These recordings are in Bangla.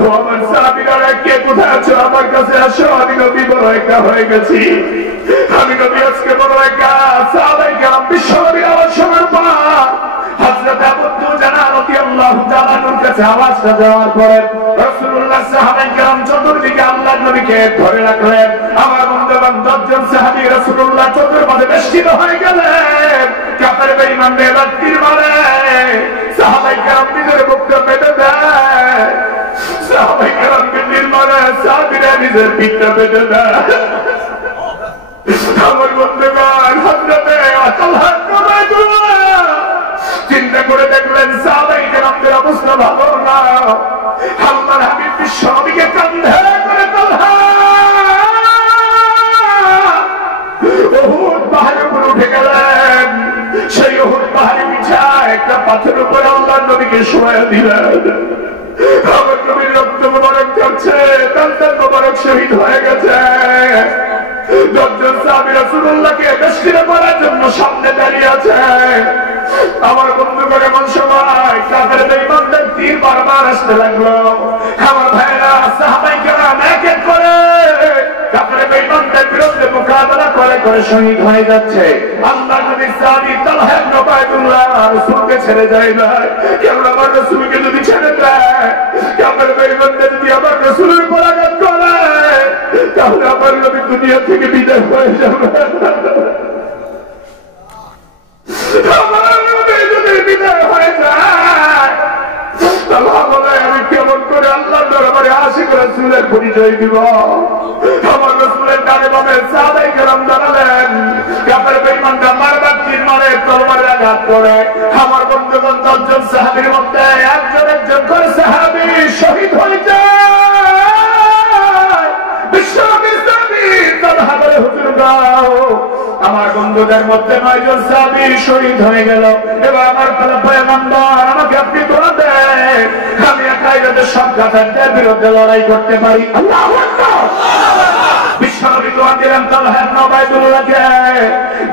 ও আমার সাহাবীরা কে কোথায় আছো আমার কাছে আসো আমি নবী বড় একা হয়ে গেছি আমি নবী আজকে বড় একা সাহাবায়ে কেরাম বিশ্বনবী আমার সময় পা হযরত আবু দুজানা রাদিয়াল্লাহু তাআলা এর কাছে আওয়াজটা দেওয়ার পরে রাসূলুল্লাহ সাহাবায়ে কেরাম চতুর্দিকে আল্লাহর নবীকে ধরে রাখলেন আমার বন্ধুগণ 10 জন সাহাবী রাসূলুল্লাহ চতুর্দিকে বেষ্টিত হয়ে গেলেন কাফের বেঈমানদের তীর মারে সাহাবায়ে কেরাম নিজের বুকটা পেটে দেয় সাহাবায়ে কেরাম তীর মারে সাহাবীরা নিজের পিঠটা পেটে দেয় আমার বন্ধুগণ হযরতে আতালহা রাদিয়াল্লাহু চিন্তা করে দেখলেন সাহাবায়ে কেরামদের অবস্থা ভালো না আল্লাহর হাবিব বিশ্বনবীকে কাঁধে করে তালহা উহুদ পাহাড়ের উপর উঠে গেলেন সেই উহুদ পাহাড়ে বিছায় একটা পাথরের উপর আল্লাহর নবীকে শোয়া দিলেন আমার নবীর রক্ত মোবারক ঝরছে তার মোবারক শহীদ হয়ে গেছে 10 জন সাহাবী রাসূলুল্লাহকে বেশকিরে করার জন্য সামনে দাঁড়িয়ে আছে আমার বন্ধুগণ এমন সময় কাফের বেঈমানদের তীর বারবার আসতে লাগলো আমার ভাইরা সাহাবায়ে কেরাম এক এক করে কাফের বেঈমানদের বিরুদ্ধে মোকাবেলা করে করে শহীদ হয়ে যাচ্ছে আল্লাহর নবী সাহাবী তালহা ইবনে উবাইদুল্লাহ রাসূলকে ছেড়ে যায় না কেন আমার রাসূলকে যদি ছেড়ে দেয় কাফের বেঈমানদের যদি আমার রাসূলের উপর আঘাত করে তাহলে আমার নবী দুনিয়া থেকে বিদায় হয়ে যাবে আমার নবী যদি বিদায় হয়ে যায় তাহলে বলে আমি কেমন করে আল্লাহর দরবারে আশিক রাসূলের পরিচয় দিব আমার রাসূলের ডানে বামে সাহাবায়ে কেরাম দাঁড়ালেন কাফের বেঈমানরা মারবার তীর মারে তরবারে আঘাত করে আমার বন্ধুগণ 10 জন সাহাবীর মধ্যে একজন একজন করে সাহাবী শহীদ হয়ে যায় বিশ্বনবী সাহাবী তালহা বলে হুজুর দাও আমার বন্ধুদের মধ্যে 9 জন সাহাবী শহীদ হয়ে গেল এবার আমার পয়গম্বর আমাকে আপনি দোয়া দেন আমি একাই যাতে সব কাফেরদের বিরুদ্ধে লড়াই করতে পারি আল্লাহু আকবার বিশ্বনবী দোয়া দিলেন তালহা ইবনে উবাইদুল্লাহকে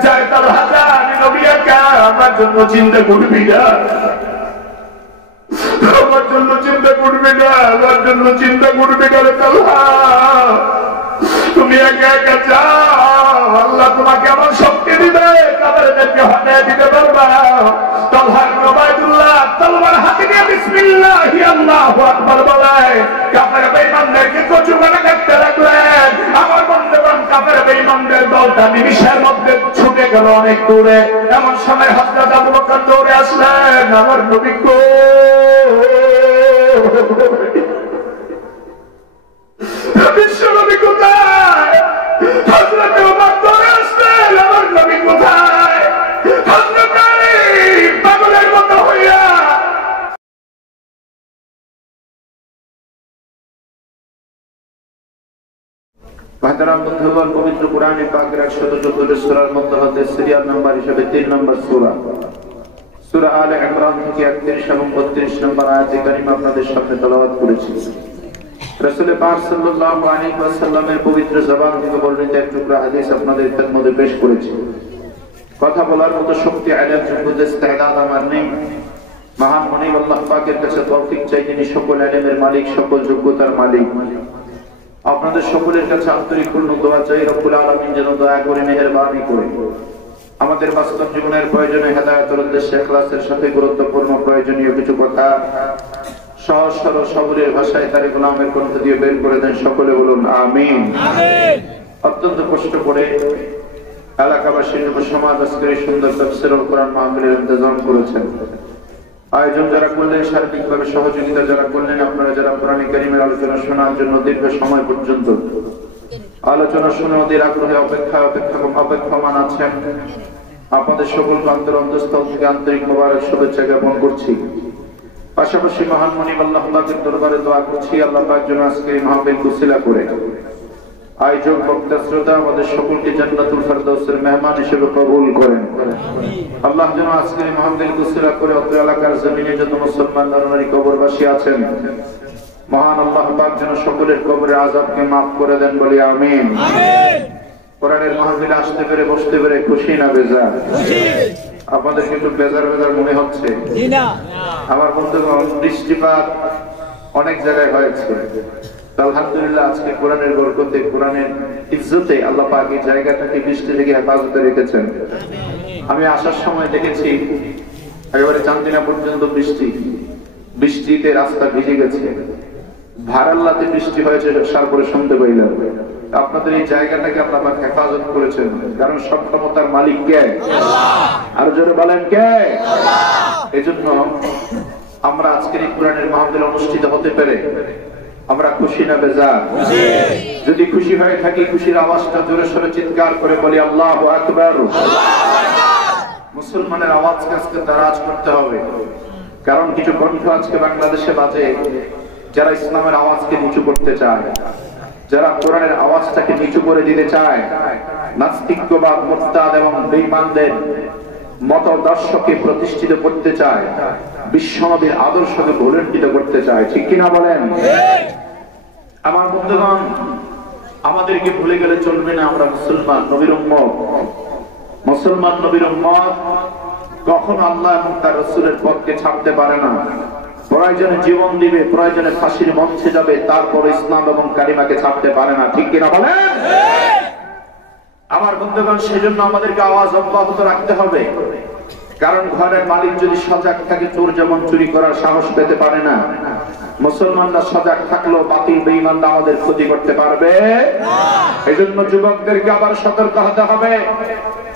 যাই তালহা আমি নবী একা আমার জন্য চিন্তা করবি না আমার জন্য চিন্তা করবি না আমার জন্য চিন্তা করবি না তালহা তুমি একা একা যাও আল্লাহ তোমাকে এমন শক্তি দিবে কাফেরদেরকে হটিয়ে দিতে পারবা তালহা ইবনে উবাইদুল্লাহ তলোয়ার হাতে নিয়ে বিসমিল্লাহি আল্লাহু আকবার বলে কাফের বেঈমানদেরকে কচুকাটা করতে লাগলেন আমার বন্ধুগণ কাফের বেঈমানদের দলটা নিমিষের মধ্যে ছুটে গেল অনেক দূরে এমন সময় হযরত আবু বকর দৌড়ে আসলেন আমার নবী গো বিশ্বনবী কোথায় হযরত ওমর দৌড়ে আসলেন আমার নবী কোথায় হযরত আলী পাগলের মতো হইয়া ভাইরা বন্ধুগণ পবিত্র কোরআনে পাকের 114 সূরার মধ্যে হতে সিরিয়াল নাম্বার হিসেবে 3 নম্বর সূরা সূরা আলে ইমরান থেকে 31 এবং 32 নম্বর আয়াতে কারিমা আপনাদের সামনে তেলাওয়াত করেছি রাসূল পাক সাল্লাল্লাহু আলাইহি ওয়াসাল্লামের পবিত্র জবান থেকে বর্ণিত এক টুকরা হাদিস আপনাদের খেদমতে পেশ করেছি কথা বলার মতো শক্তি ইলম যোগ্যতা ইস্তেদাদ আমার নেই মহান মনিব আল্লাহ পাকের কাছে তৌফিক চাই যিনি সকল ইলমের মালিক সকল যোগ্যতার মালিক আপনাদের সকলের কাছে আন্তরিক পূর্ণ দোয়া চাই রব্বুল আলামিন যেন দয়া করে মেহেরবানি করে আমাদের বাস্তব জীবনের প্রয়োজনে হেদায়েতের উদ্দেশ্যে ইখলাসের সাথে গুরুত্বপূর্ণ প্রয়োজনীয় কিছু কথা সহজ সরল সবরের ভাষায় তার গোলামের কণ্ঠ দিয়ে বের করে দেন সকলে বলুন আমিন আমিন অত্যন্ত কষ্ট করে এলাকাবাসী যুব সমাজ আজকের এই সুন্দর তাফসীরুল কোরআন মাহফিলের ইন্তজাম করেছেন আয়োজন যারা করলেন সার্বিকভাবে সহযোগিতা যারা করলেন আপনারা যারা কোরআন কারীমের আলোচনা শোনার জন্য দীর্ঘ সময় পর্যন্ত আলোচনা শুনে ওদের আগ্রহে অপেক্ষমান আছেন আপনাদের সকল প্রান্তের অন্তঃস্থল থেকে আন্তরিক মোবারক শুভেচ্ছা জ্ঞাপন করছি পাশাপাশি মহান মনিব আল্লাহ পাকের দরবারে দোয়া করছি আল্লাহ পাক যেন আজকের এই মাহফিল কুশিলা করে আয়োজক বক্তা শ্রোতা আমাদের সকলকে জান্নাতুল ফেরদাউসের মেহমান হিসেবে কবুল করেন আল্লাহ যেন আজকের এই মাহফিল কুশিলা করে অত্র এলাকার জমিনে যত মুসলমান নরনারী কবরবাসী আছেন মহান আল্লাহ পাক যেন সকলের কবরের আযাবকে maaf করে দেন বলি আমিন আমিন কোরআনের মাহফিলে আসতে পেরে বসতে পেরে খুশি না বেজার খুশি আপনাদের কিন্তু বেজার বেজার মনে হচ্ছে জি না আমার বন্ধুগণ বৃষ্টিপাত অনেক জায়গায় হয়েছে। আলহামদুলিল্লাহ আজকে কোরআনের বরকতে, কোরআনের ইজ্জতে আল্লাহ পাক এই জায়গাটাকে বৃষ্টি থেকে হেফাজতে রেখেছেন। আমি আসার সময় দেখেছি একেবারে চান্দিনা পর্যন্ত বৃষ্টিতে রাস্তা ভিজে গেছে। ভারাল্লাতে বৃষ্টি হয়েছে, তারপরে শুনতে পাইলাম। আপনাদের এই জায়গাটাকে আল্লাহ পাক হেফাজত করেছেন, কারণ সক্ষমতার মালিক কে? আর জোরে বলেন কে? এজন্য আমরা আজকের এই কোরআনের মাহফিল অনুষ্ঠিত হতে পেরে আমরা খুশি না বেজার? যদি খুশি হয়ে থাকি, খুশির আওয়াজটা জোরে সোরে চিৎকার করে বলি আল্লাহু আকবার। মুসলমানের আওয়াজকে আজকে দারাজ করতে হবে, কারণ কিছু কণ্ঠ আজকে বাংলাদেশে বাজে যারা ইসলামের আওয়াজকে নিচু করতে চায়, যারা কোরআনের আওয়াজটাকে নিচু করে দিতে চায়, নাস্তিকবাদ, মুরতাদ এবং বেঈমানদের মতদর্শকে প্রতিষ্ঠিত করতে চায়, বিশ্বনবীর আদর্শকে ভুলুণ্ঠিত করতে চায়। ঠিক কিনা বলেন? আমার বন্ধুগণ, আমাদেরকে ভুলে গেলে চলবে না। আমরা মুসলমান, নবীর উম্মত। মুসলমান নবীর উম্মত কখনো আল্লাহ এবং তার রাসূলের পথকে ছাড়তে পারে না। প্রয়োজনে জীবন দিবে, প্রয়োজনে ফাঁসির মঞ্চে যাবে, তারপর ইসলাম এবং কালিমাকে ছাড়তে পারে না। ঠিক কিনা বলেন? আমার বন্ধুগণ, সেজন্য আমাদেরকে আওয়াজ অব্যাহত রাখতে হবে, কারণ ঘরের মালিক যদি সজাগ থাকে, চোর যেমন চুরি করার সাহস পেতে পারে না, মুসলমানরা সজাগ থাকলেও বাতিল বেঈমানরা আমাদের ক্ষতি করতে পারবে না। এজন্য যুবকদেরকে আবার সতর্ক হতে হবে,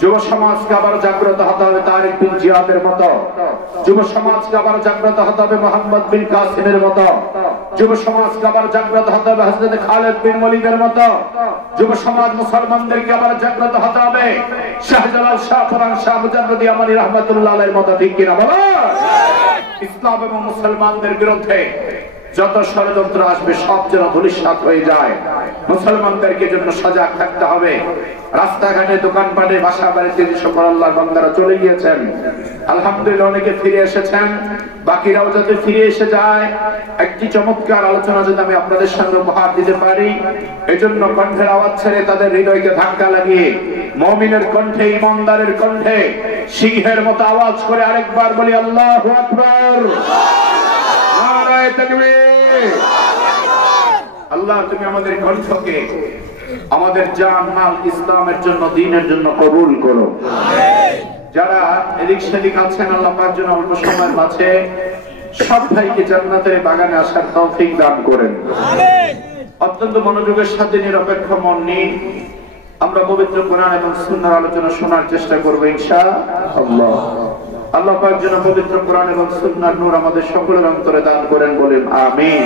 যুব সমাজকে আবার জাগ্রত হতে হবে তারিক বিন জিয়াদের মতো, যুব সমাজকে আবার জাগ্রত হতে হবে মোহাম্মদ বিন কাসিমের মতো, যুব সমাজকে আবার জাগ্রত হতে হবে হযরত খালিদ বিন ওয়ালিদের মতো, যুব সমাজ মুসলমানদেরকে আবার জাগ্রত হতে হবে শাহজালাল শাহ ফরান শাহ মুজাদ্দিদি আমানি রাহমাতুল্লাহ আলাইহির মতো। ঠিক কিনা বলো? ইসলাম এবং মুসলমানদের বিরুদ্ধে যত ষড়যন্ত্র আসবে সব যেন ধূলিসাৎ হয়ে যায়। মুসলমানদেরকে জন্য সজাগ থাকতে হবে। রাস্তাঘাটে, দোকানপাটে, বাসা বাড়িতে যে সকল আল্লাহর বান্দারা চলে গিয়েছেন, আলহামদুলিল্লাহ অনেকে ফিরে এসেছেন, বাকিরাও যাতে ফিরে এসে যায়, একটি চমৎকার আলোচনা যদি আমি আপনাদের সামনে উপহার দিতে পারি, এজন্য কণ্ঠের আওয়াজ ছেড়ে তাদের হৃদয়কে ধাক্কা লাগিয়ে মুমিনের কণ্ঠে, ঈমানদারের কণ্ঠে সিংহের মতো আওয়াজ করে আরেকবার বলি আল্লাহু আকবার। আল্লাহ, তুমি আমাদের কণ্ঠকে, আমাদের জান মাল ইসলামের জন্য, দ্বীনের জন্য কবুল করো। যারা এদিক সেদিক আছেন, আল্লাহ পাক যেন অল্প সময়ের মাঝে সব ভাইকে জান্নাতের বাগানে আসার তৌফিক দান করেন। অত্যন্ত মনোযোগের সাথে নিরপেক্ষ মন নিয়ে আমরা পবিত্র কোরআন এবং সুন্নাহর আলোচনা শোনার চেষ্টা করব ইনশাআল্লাহ। আল্লাহ পাক যেন পবিত্র কোরআন এবং সুন্নাহর নূর আমাদের সকলের অন্তরে দান করেন, বলেন আমিন।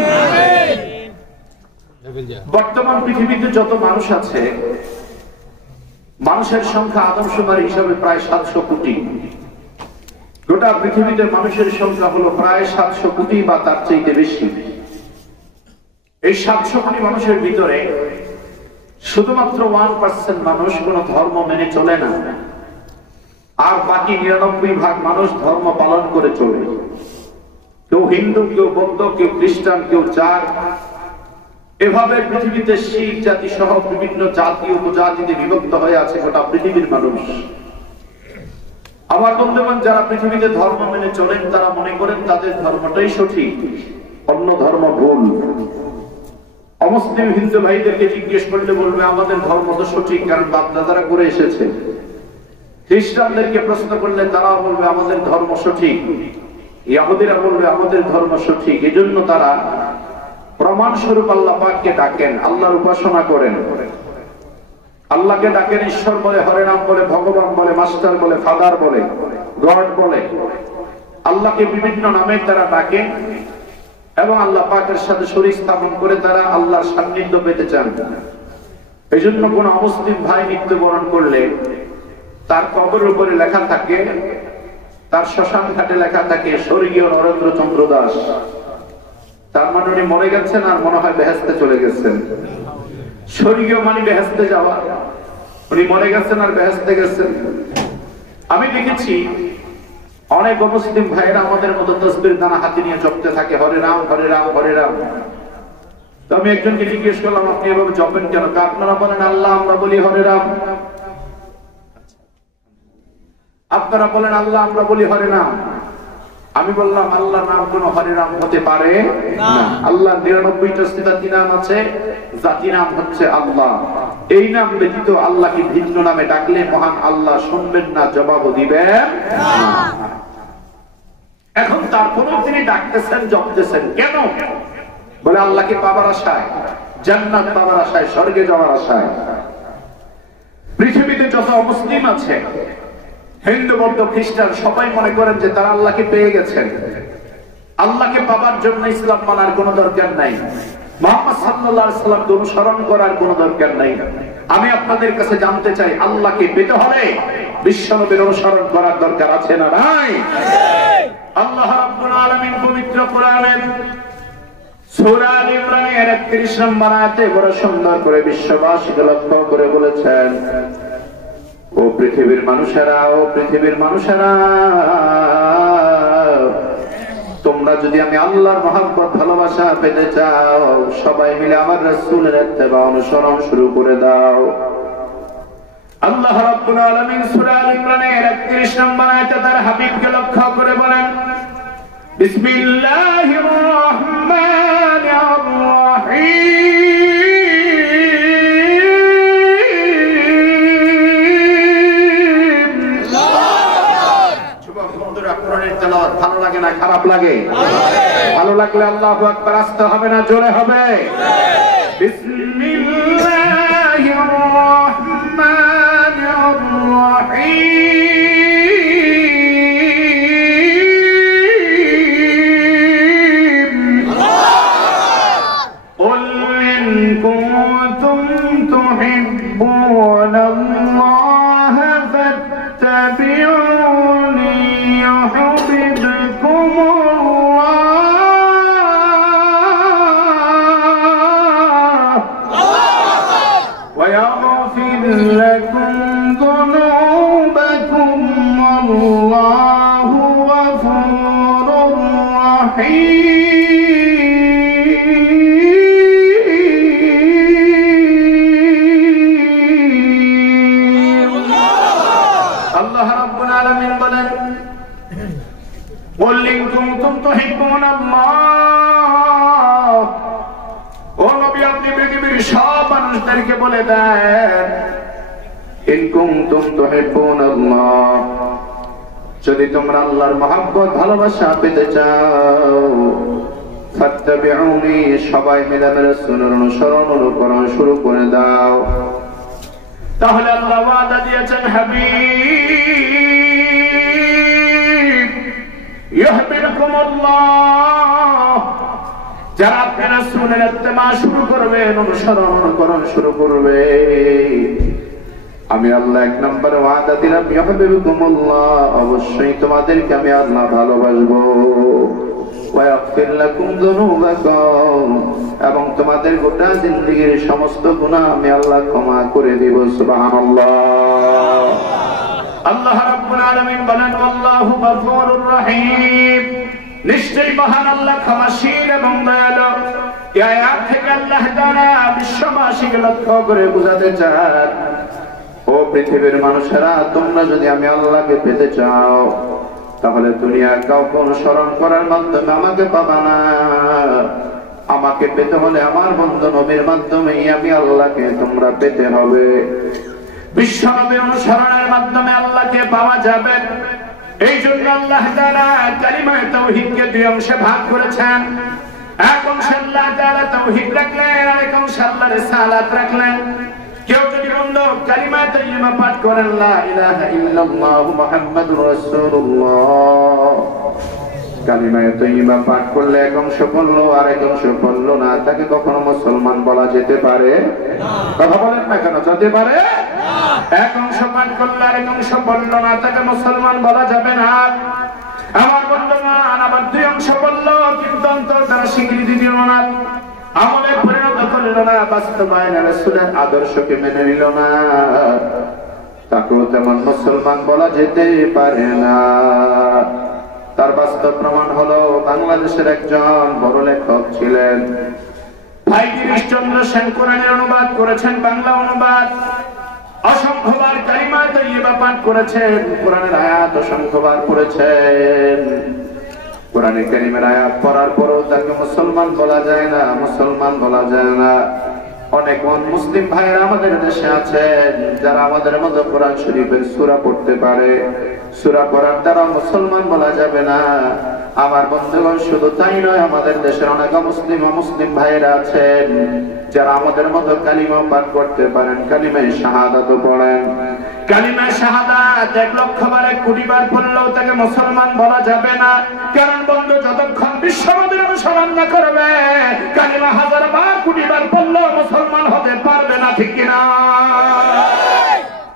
বর্তমান পৃথিবীতে যত মানুষ আছে, মানুষের সংখ্যা আদমশুমারি হিসাবে প্রায় 700 কোটি। গোটা পৃথিবীতে মানুষের সংখ্যা হলো প্রায় 700 কোটি বা তার চাইতে বেশি। এই 700 কোটি মানুষের ভিতরে শুধুমাত্র 1% মানুষ কোন ধর্ম মেনে চলে না, আর বাকি 99% মানুষ ধর্ম পালন করে চলে। কেউ হিন্দু, কেউ বৌদ্ধ, কেউ খ্রিস্টান, কেউ চার। এভাবে পৃথিবীতে শিখ জাতি সহ বিভিন্ন জাতি উপজাতিতে বিভক্ত হয়ে আছে গোটা পৃথিবীর মানুষ। আমার বন্ধুগণ, যারা পৃথিবীতে ধর্ম মেনে চলেন তারা মনে করেন তাদের ধর্মটাই সঠিক, অন্য ধর্ম ভুল। অমুসলিম হিন্দু ভাইদেরকে জিজ্ঞেস করলে বলবে আমাদের ধর্ম তো সঠিক, কারণ বাপ-দাদারা করে এসেছে। খ্রিস্টানদেরকে প্রশ্ন করলে তারা বলবে আমাদের ধর্ম সঠিক। ইহুদিরা বলবে আমাদের ধর্ম সঠিক। এজন্য তারা প্রমাণ স্বরূপ আল্লাহ পাককে ডাকেন, আল্লাহর উপাসনা করেন, আল্লাহকে ডাকেন ঈশ্বর বলে, হরে নাম বলে, ভগবান বলে, মাস্টার বলে, ফাদার বলে, গড বলে। আল্লাহকে বিভিন্ন নামে তারা ডাকেন এবং আল্লাহ পাকের সাথে শরীক স্থাপন করে তারা আল্লাহর সান্নিধ্য পেতে চান। এই জন্য কোন অমুসলিম ভাই মৃত্যুবরণ করলে তার কবরের উপরে লেখা থাকে, তার শ্মশান ঘাটে লেখা থাকে স্বর্গীয় নরেন্দ্র চন্দ্র দাস। তার মানে উনি মরে গেছেন আর মনে হয় বেহেশতে চলে গেছেন। স্বর্গীয় মানে বেহেশতে যাওয়া, উনি মরে গেছেন আর বেহেশতে গেছেন। আমি দেখেছি অনেক মুসলিম ভাইয়েরা আমাদের মতো তসবির দানা হাতে নিয়ে জপতে থাকে, হরে রাম হরে রাম হরে রাম। তো আমি একজনকে জিজ্ঞেস করলাম আপনি এভাবে জপেন কেন? আপনারা বলেন আল্লাহ, আমরা বলি হরে রাম। আপনারা বলেন আল্লাহ, আমরা বলি হরে নাম। আমি বললাম আল্লাহর নাম কোন হরি নাম হতে পারে না। আল্লাহর 99টা সিফাতি নাম আছে, জাতি নাম হচ্ছে আল্লাহ। এই নাম ব্যতীত আল্লাহকে ভিন্ন নামে ডাকলে মহান আল্লাহ শুনবেন না, জবাব দিবেন না। এখন তারপরেও তিনি ডাকতেছেন, জপতেছেন কেন? বলে আল্লাহকে পাবার আশায়, জান্নাত পাবার আশায়, স্বর্গে যাওয়ার আশায়। পৃথিবীতে যত মুসলিম আছে, হিন্দু, বৌদ্ধ, খ্রিস্টান, সবাই মনে করেন যে তারা আল্লাহকে পেয়ে গেছেন। আল্লাহকে পাবার জন্য ইসলাম মানার কোনো দরকার নাই, মুহাম্মদ সাল্লাল্লাহু আলাইহি সাল্লামকে অনুসরণ করার কোনো দরকার নাই। আমি আপনাদের কাছে জানতে চাই, আল্লাহকে পেতে হলে বিশ্বনবীর অনুসরণ করার দরকার আছে না নাই? আল্লাহ রাব্বুল আলামিন পবিত্র কোরআনের সূরা আল ইমরানের 31 নম্বর আয়াতে বড় সুন্দর করে বিশ্ববাসীকে লক্ষ্য করে বলেছেন, ও পৃথিবীর মানুষেরা, ও পৃথিবীর মানুষেরা, তোমরা যদি আমি আল্লাহর মহব্বত ভালোবাসা পেতে চাও, সবাই মিলে আমার রাসূলের ইত্তেবা অনুসরণ শুরু করে দাও। আল্লাহ রাব্বুল আলামিন সূরা আল ইমরানের 31 নম্বর আয়াতে তার হাবিবকে লক্ষ্য করে বলেন, বিসমিল্লাহির রহমানির রহিম। যুবক বন্ধুরা, কোরআনের তেলাওয়াত ভালো লাগে না খারাপ লাগে? ভালো লাগলে আল্লাহু আকবার আসতে হবে না জোরে হবে? বিসমিল্লাহির রহমানির রহিম। قُلْ إِن كُنتُمْ تُحِبُّونَ اللَّهَ فَاتَّبِعُونِي يُحْبِبْكُمُ اللَّهُ وَيَغْفِرْ لَكُمْ ذُنُوبَكُمْ وَاللَّهُ غَفُورٌ رَّحِيمٌ। আল্লাহ রাব্বুল আলামিন বলেন, قُلْ إِن كُنتُمْ تُحِبُّونَ اللَّهَ। ও নবী, আপনি পৃথিবীর সব মানুষদেরকে বলে দেন, ইন কুনতুম তুহিব্বুনাল্লাহ, যদি তোমরা আল্লাহর মহব্বত ভালোবাসা পেতে চাও, ফাত্তাবিউনি, সবাই মিলে আমার রাসূলের অনুসরণ অনুকরণ শুরু করে দাও। তাহলে আল্লাহ ওয়াদা দিয়েছেন, হাবিব ইউহিব্বুকুমুল্লাহ, যারা আপনার রাসূলের ইত্তেবা শুরু করবে, অনুসরণ অনুকরণ শুরু করবে, আমি আল্লাহ এক নম্বরে ওয়াদা দিলাম, ইউহিব্বুকুমুল্লাহ, অবশ্যই তোমাদেরকে আমি আল্লাহ ভালোবাসবো। ওয়া ইয়াগফির লাকুম যুনুবাকুম, এবং তোমাদের গোটা জিন্দেগীর সমস্ত গুনাহ আমি আল্লাহ ক্ষমা করে দেব। সুবহানাল্লাহ। আল্লাহ রাব্বুল আলামিন বলেন, আল্লাহু গফুরুর রহিম, নিশ্চয়ই মহান আল্লাহ ক্ষমাশীল এবং দয়ালু। এই আয়াত থেকে আল্লাহ তাআলা বিশ্ববাসীকে লক্ষ্য করে বোঝাতে চান, ও পৃথিবীর মানুষেরা, তোমরা যদি আমি আল্লাহকে পেতে চাও, তাহলে দুনিয়ার কাউকে অনুসরণ করার মাধ্যমে আমাকে পাবা না। আমাকে পেতে হলে আমার বন্ধু নবীর মাধ্যমেই আমি আল্লাহকে তোমরা পেতে হবে। বিশ্ব নবীর অনুসরণের মাধ্যমে আল্লাহকে পাওয়া যাবে। এই জন্য আল্লাহ তাআলা কালিমায়ে তাওহীদকে দুই অংশে ভাগ করেছেন। এক অংশে আল্লাহ তাআলা তাওহীদ রাখলেন, আর এক অংশে আল্লাহ রিসালাত রাখলেন। কেউ যদি বন্ধু কালিমায়ে তাইয়্যিবা পাঠ করেন, লা ইলাহা ইল্লাল্লাহু মুহাম্মাদুর রাসূলুল্লাহ, কালিমায়ে তাইয়্যিবা পাঠ করলে এক অংশ পড়লো আর এক অংশ পড়লো না, তাকে কখনো মুসলমান বলা যেতে পারে না? কথা বলেন না কেন? যেতে পারে না। এক অংশ পাঠ করলে আর এক অংশ পড়লো না, তাকে মুসলমান বলা যাবে না। আমার বন্ধুগণ, আবার দুই অংশ বললো কিন্তু অন্তর দ্বারা স্বীকৃতি দিল না, আমলে পরিণত করল না, বাস্তবায়ন রাসূলের আদর্শকে মেনে নিল না, তাকেও তেমন মুসলমান বলা যেতে পারে না। তার বাস্তব প্রমাণ হলো, বাংলাদেশের একজন বড় লেখক ছিলেন ভাই গিরিশচন্দ্র সেন, কোরআনের অনুবাদ করেছেন, বাংলা অনুবাদ। অসংখ্যবার কালিমায়ে তাইয়্যিবা পাঠ করেছেন, কোরআনের আয়াত অসংখ্যবার পড়েছেন। কোরআনে কারীমের আয়াত পড়ার পরেও তাকে মুসলমান বলা যায় না, মুসলমান বলা যায় না। অনেক মুসলিম ভাইরা আমাদের দেশে আছেন যারা আমাদের মতো কোরআন শরীফের সূরা পড়তে পারে, সূরা পড়ার দ্বারা মুসলমান বলা যাবে না। আমার বন্ধুগণ, শুধু তাই নয়, আমাদের দেশের অনেক মুসলিম ভাইরা আছেন যারা আমাদের মতো কালিমা পাঠ করতে পারেন, কালিমায়ে শাহাদাত পড়েন। কালিমা শাহাদাত 1 লক্ষ বার 1 কোটি বার পড়লেও তাকে মুসলমান বলা যাবে না। কারণ বন্ধু, যতক্ষণ বিশ্বনবীর অনুসরণ না করবে, কালিমা 1000 বার কোটি বার পড়লেও মুসলমান হতে পারবে না, ঠিক কিনা?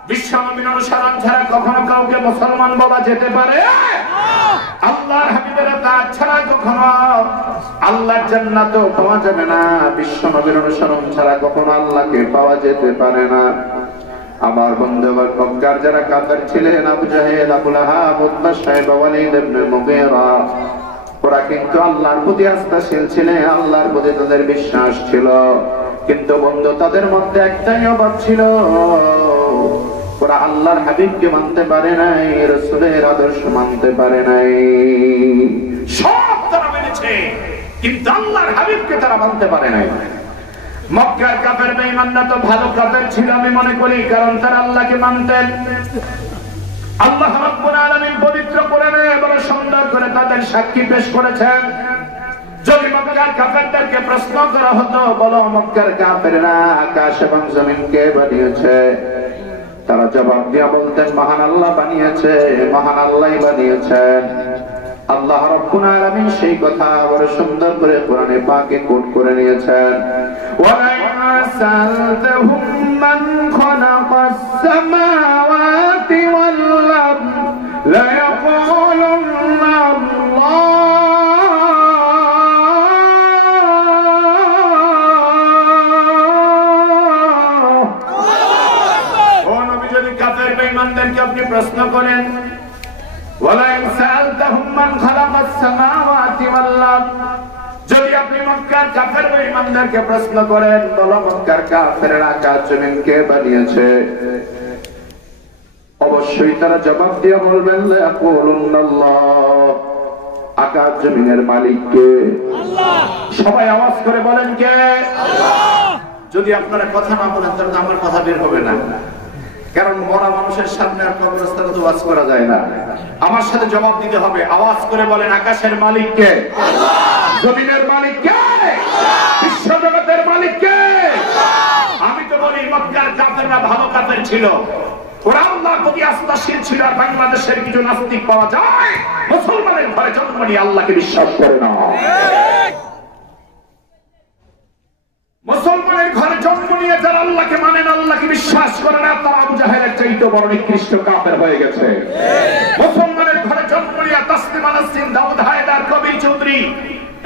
বিশ্বনবীর অনুসরণ ছাড়া কখনো কাউকে মুসলমান বলা যেতে পারে? আল্লাহর হাবিবের তাআত ছাড়া কখনো আল্লাহর জান্নাতও পাওয়া যাবে না। বিশ্বনবীর অনুসরণ ছাড়া কখনো আল্লাহকে পাওয়া যেতে পারে না। আমার বন্ধুগণ, মক্কার যারা কাফের ছিলেন, আবু জাহেল, আবু লাহাব, উতবা, শাইবা, ওয়ালিদ ইবনে মুগীরা, ওরা কিন্তু আল্লাহর প্রতি আস্থাশীল ছিলেন, আল্লাহর প্রতি তাদের বিশ্বাস ছিল। কিন্তু বন্ধু, তাদের মধ্যে একটাই অভাব ছিল, ওরা আল্লাহর হাবিবকে মানতে পারে নাই, রাসূলের আদর্শ মানতে পারে নাই। সব তারা মেনেছে, কিন্তু আল্লাহর হাবিবকে তারা মানতে পারে নাই। মক্কার কাফের বেঈমানরা তো ভালো কাফের ছিল আমি মনে করি, কারণ তারা আল্লাহকে মানতেন। আল্লাহ রাব্বুল আলামিন পবিত্র কোরআনে বড় সুন্দর করে তাদের সাক্ষী পেশ করেছেন। যদি মক্কার কাফেরদেরকে প্রশ্ন করা হতো, বলো মক্কার কাফেররা আকাশ এবং জমিন কে বানিয়েছে, তারা জবাব দিয়ে বলতেন মহান আল্লাহ বানিয়েছে, মহান আল্লাহই বানিয়েছেন। আল্লাহ রাব্বুল আলামিন সেই কথা বড় সুন্দর করে কোরআনে পাকে কোট করে নিয়েছেন। ওয়ালা সালতাহুম মান খালাকাস সামাওয়াতি ওয়াল আরদ লা ইয়াকুলুন্না আল্লাহ। ও নবী, যদি কাফের বেঈমানদেরকে আপনি প্রশ্ন করেন, যদি আপনি মক্কার কাফের বেঈমানদেরকে প্রশ্ন করেন, বলো মক্কার কাফেররা আকাশ জমিন কে বানিয়েছে, অবশ্যই তারা জবাব দিয়ে বলবেন আকাশ জমিনের মালিক কে? সবাই আওয়াজ করে বলেন কে? যদি আপনারা কথা না বলেন তাহলে আমার কথা বের হবে না, কারণ মরা মানুষের সামনে আর কবরস্থানে তো ওয়াজ করা যায় না। আমার সাথে জবাব দিতে হবে, আওয়াজ করে বলেন আকাশের মালিক কে? জমিনের মালিক কে? বিশ্ব জগতের মালিক কে? আমি তো বলি মক্কার কাফেররা ভালো কাফের ছিল, ওরা আল্লাহর প্রতি আস্থাশীল ছিল। আর বাংলাদেশের কিছু নাস্তিক পাওয়া যায় মুসলমানের ঘরে জন্ম নিয়ে আল্লাহকে বিশ্বাস করে না। মুসলমানের ঘরে জন্ম নিয়ে যারা আল্লাহকে মানেন, আল্লাহকে বিশ্বাস করে না, তারা আবু জাহেলের চাইতে বড় নিকৃষ্ট কাফের হয়ে গেছে। মুসলমানের ঘরে জন্ম নিয়ে তাসলিমা নাসরিন, দাউদ হায়দার, কবির চৌধুরী,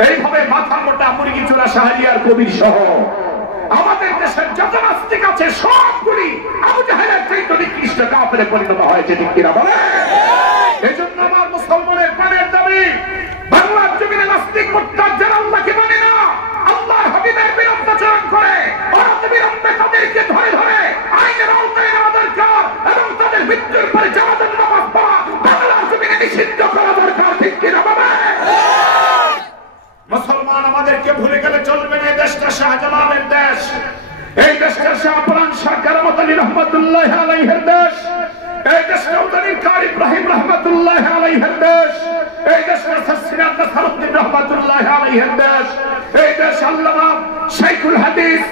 এইভাবে মাথা মোটা মুরগি চোরা শাহরিয়ার কবির সহ আমাদের দেশের যত নাস্তিক আছে সবগুলি আবু জাহেলের চাইতে নিকৃষ্ট কাফেরে পরিণত হয়েছে, ঠিক কিনা বলে? এই জন্য আমার মুসলমানের প্রাণের দাবি, বাংলার জমিনে নাস্তিক মুরতাদ যারা আল্লাহকে মানে না, আল্লাহর হাবিবের বিরুদ্ধাচরণ করে, অনতিবিলম্বে তাদেরকে ধরে ধরে আইনের আওতায় নেওয়া দরকার এবং তাদের মৃত্যুর পরে জানাজার নামাজ পড়া বাংলার জমিনে নিষিদ্ধ করা দরকার, ঠিক কিনা বাবা? মুসলমান আমাদেরকে ভুলে গেলে চলবে না। এই দেশটা শাহজালালের দেশ, এই দেশটা শাহপুরান সরকার মতানি রহমতুল্লাহ আলাইহির দেশ, এই দেশটা উদানির কার ইব্রাহিম রহমতুল্লাহ আলাইহির দেশ, এই দেশটা সিরাজ নাসরউদ্দিন রহমতুল্লাহ আলাইহির দেশ, এই দেশ আল্লামা শাইখুল হাদিস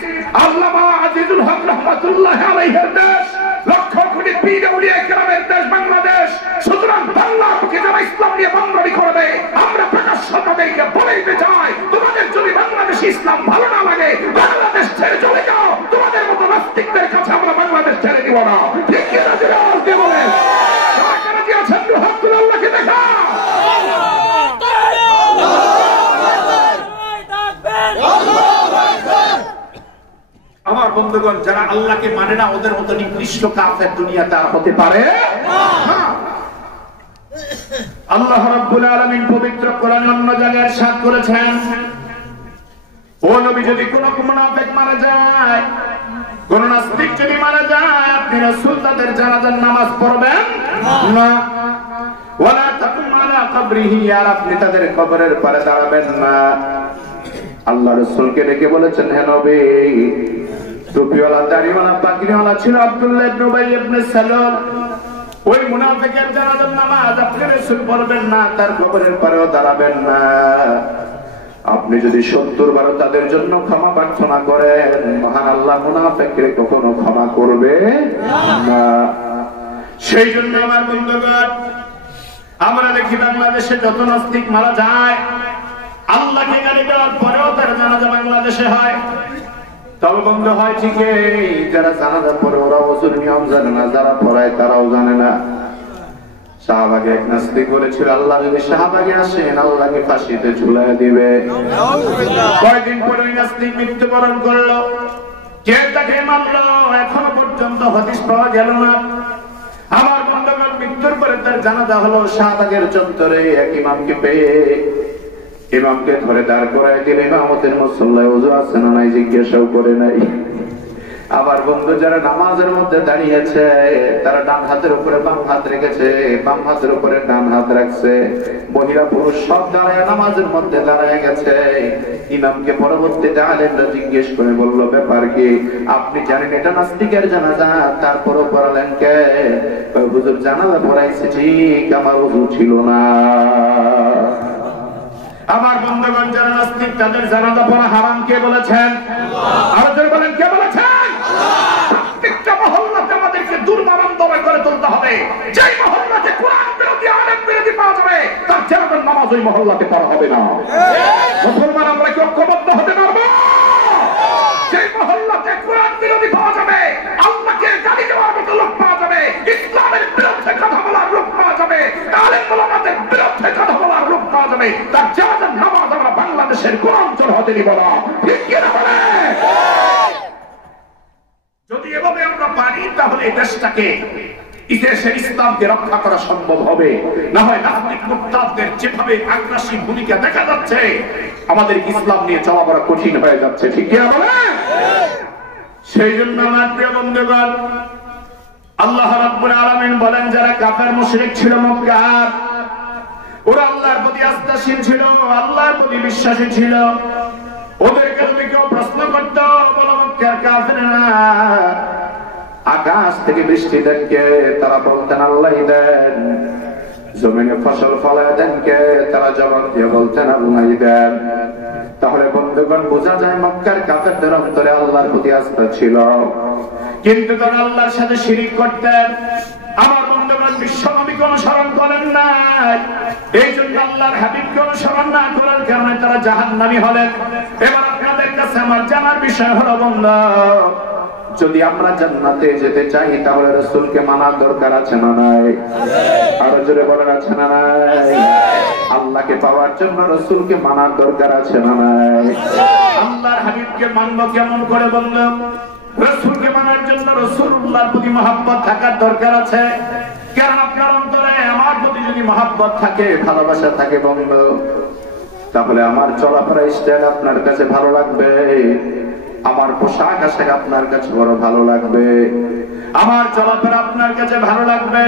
আল্লামা আজিজুল হক রহমতুল্লাহ আলাইহির দেশ, লক্ষ কোটি পীর আউলিয়া কেরামের দেশ বাংলাদেশ। সুতরাং বাংলাকে যারা ইসলাম নিয়ে বাংলারি করবে, আমরা প্রকাশ্য তাদেরকে বলে দিতে চাই, তোমাদের যদি বাংলাদেশ ইসলাম ভালো না লাগে, বাংলাদেশ ছেড়ে চলে যাও। তোমাদের মতো নাস্তিকদের কাছে আমরা বাংলাদেশ ছেড়ে দিব না, ঠিক কি না? কে বলেন? কারা কি আছেন? আল্লাহকে দেখা। আমার বন্ধুগণ, যারা আল্লাহকে মানে না, ওদের মতো নিকৃষ্ট কাফের দুনিয়াতে আর হতে পারে না। আল্লাহ রাব্বুল আলামিন পবিত্র কোরআনে অন্য জায়গায় ইরশাদ করেছেন, ও নবী, যদি কোন মুনাফিক মারা যায়, কোন নাস্তিক যদি মারা যায়, আপনি রাসূল তাদের জানাজার নামাজ পড়বেন না। ওয়ালা তাকুম আলা কবরিহি, আর আপনি তাদের কবরের পারে দাঁড়াবেন না। আল্লাহ রাসূলকে ডেকে বলেছেন, হে নবী, টুপিওয়ালা দাড়িওয়ালা পাগড়িওয়ালা ছিল আব্দুল্লাহ ইবনে উবাই ইবনে সালুল, ওই মুনাফিকের জানাজার নামাজ আপনি রাসূল পড়বেন না, তার কবরের পারেও দাঁড়াবেন না। আপনি যদি 70 বার তাদের জন্য ক্ষমা প্রার্থনা করেন, মহান আল্লাহ মুনাফিককে কখনো ক্ষমা করবে না। সেই জন্য আমার বন্ধুগণ, আমরা দেখি বাংলাদেশে যত নাস্তিক মারা যায়, আল্লাহকে গালি দেওয়ার পরেও তার জানাজা বাংলাদেশে হয়। তবে বন্ধ হয় ঠিকই, যারা জানাজা পড়ে ওরা ওযুর নিয়ম জানে না, যারা পড়ায় তারাও জানে না। শাহবাগে এক নাস্তিক বলেছিল, আল্লাহ যদি শাহবাগে আসেন আল্লাহকে ফাঁসিতে ঝুলায় দিবে। কয়েকদিন পরে ওই নাস্তিক মৃত্যুবরণ করলো, কে তাকে মারলো এখনো পর্যন্ত হদিস পাওয়া গেল না। আমার বন্ধুগণ, মৃত্যুর পরে তার জানাজা হলো শাহবাগের চত্বরে এক ইমামকে পেয়ে। ইমামকে ধরে দাঁড় করায় দিল, ইমামতের মুসল্লায় ওযু আছে না নাই জিজ্ঞাসাও করে নাই। আবার বন্ধু, যারা নামাজের মধ্যে দাঁড়িয়েছে তারা ডান হাতের উপরে বাম হাত রেখেছে, বাম হাতের উপরে ডান হাত রাখছে, মহিলা পুরুষ সব দাঁড়ায় নামাজের মধ্যে দাঁড়ায় গেছে। ইমামকে পরবর্তীতে আলেমরা জিজ্ঞেস করে বলল, ব্যাপার কি? আপনি জানেন এটা নাস্তিকের জানাজা, তারপরও পড়ালেন কে? হুজুর জানাজা পড়াইছে ঠিক, আমার ওযু ছিল না। আমার বন্ধুগণ, যারা নাস্তিক তাদের জানাজা পড়া হারাম কে বলেছেন? আরো জোরে বলেন, কে বলেছেন? প্রত্যেকটা মহল্লাতে আমাদেরকে দুর্নাম দমন করে তুলতে হবে। যেই মহল্লাতে কোরআন বিরোধী আলেম বিরোধী পাওয়া যাবে, তার জানাজার নামাজ ওই মহল্লাতে পড়া হবে না। মুসলমান আমরা কি ঐক্যবদ্ধ হতে পারবো? যেই মহল্লাতে কোরআন বিরোধী পাওয়া যাবে, আল্লাহকে গালি দেওয়ার মতো লোক পাওয়া যাবে, ইসলামের বিরুদ্ধে কথা বলার লোক পাওয়া যাবে, আলেম ওলামাদের বিরুদ্ধে কথা বলার লোক পাওয়া যাবে, তার জানাজার নামাজ আমরা বাংলাদেশের কোন অঞ্চল হতে দিব না। ঠিক কি না বলে? যদি এভাবে আমরা পারি, তাহলে এই দেশটাকে, দেশের ইসলামকে রক্ষা করা সম্ভব হবে। না হয় নাস্তিক মুরতাদদের যেভাবে আগ্রাসী ভূমিকা দেখা যাচ্ছে, আমাদের ইসলাম নিয়ে চলাফেরা কঠিন হয়ে যাচ্ছে। ঠিক কি না বলে? সেই জন্য আমার প্রিয় বন্ধুগণ, আল্লাহ রাব্বুল আলামিন বলেন, যারা কাফের মুশরিক ছিল মক্কার, ওরা আল্লাহর প্রতি আস্থাশীল ছিল, আল্লাহর প্রতি বিশ্বাসী ছিল। ওদেরকে যদি কেউ প্রশ্ন করত, বলো মক্কার কাফেররা আকাশ থেকে বৃষ্টি দেন কে? তারা বলতেন আল্লাহই দেন। জমিনে ফসল ফলায় দেন কে? তারা জবাব দিয়ে বলতেন আল্লাহই দেন। তাহলে বন্ধুগণ, বোঝা যায় মক্কার কাফেরদের অন্তরে আল্লাহর প্রতি আস্থা ছিল, কিন্তু তারা আল্লাহর সাথে শিরিক করতেন। আমার বন্ধুগণ, বিশ্বনবীকে অনুসরণ করেন নাই, এই জন্য আল্লাহর হাবিবকে অনুসরণ না করার কারণে তারা জাহান্নামী হলেন। এবার আপনাদের কাছে আমার জানার বিষয় হলো, বন্ধু, যদি আমরা জান্নাতে যেতে চাই তাহলে রাসূলকে মানার দরকার আছে না নাই? আরো জোরে বলেন, আছে না নাই? আল্লাহকে পাওয়ার জন্য রাসূলকে মানার দরকার আছে না নাই? আল্লাহর হাবিবকে মানবো কেমন করে বন্ধু? রাসূলকে মানার জন্য রাসূলুল্লাহর প্রতি মহব্বত থাকার দরকার আছে। কারণ আপনার অন্তরে আমার প্রতি যদি মহব্বত থাকে, ভালোবাসা থাকে বন্ধু, তাহলে আমার চলাফেরা স্টাইল আপনার কাছে ভালো লাগবে, আমার পোশাক আশাক আপনার কাছে বড় ভালো লাগবে, আমার চলাফেরা আপনার কাছে ভালো লাগবে।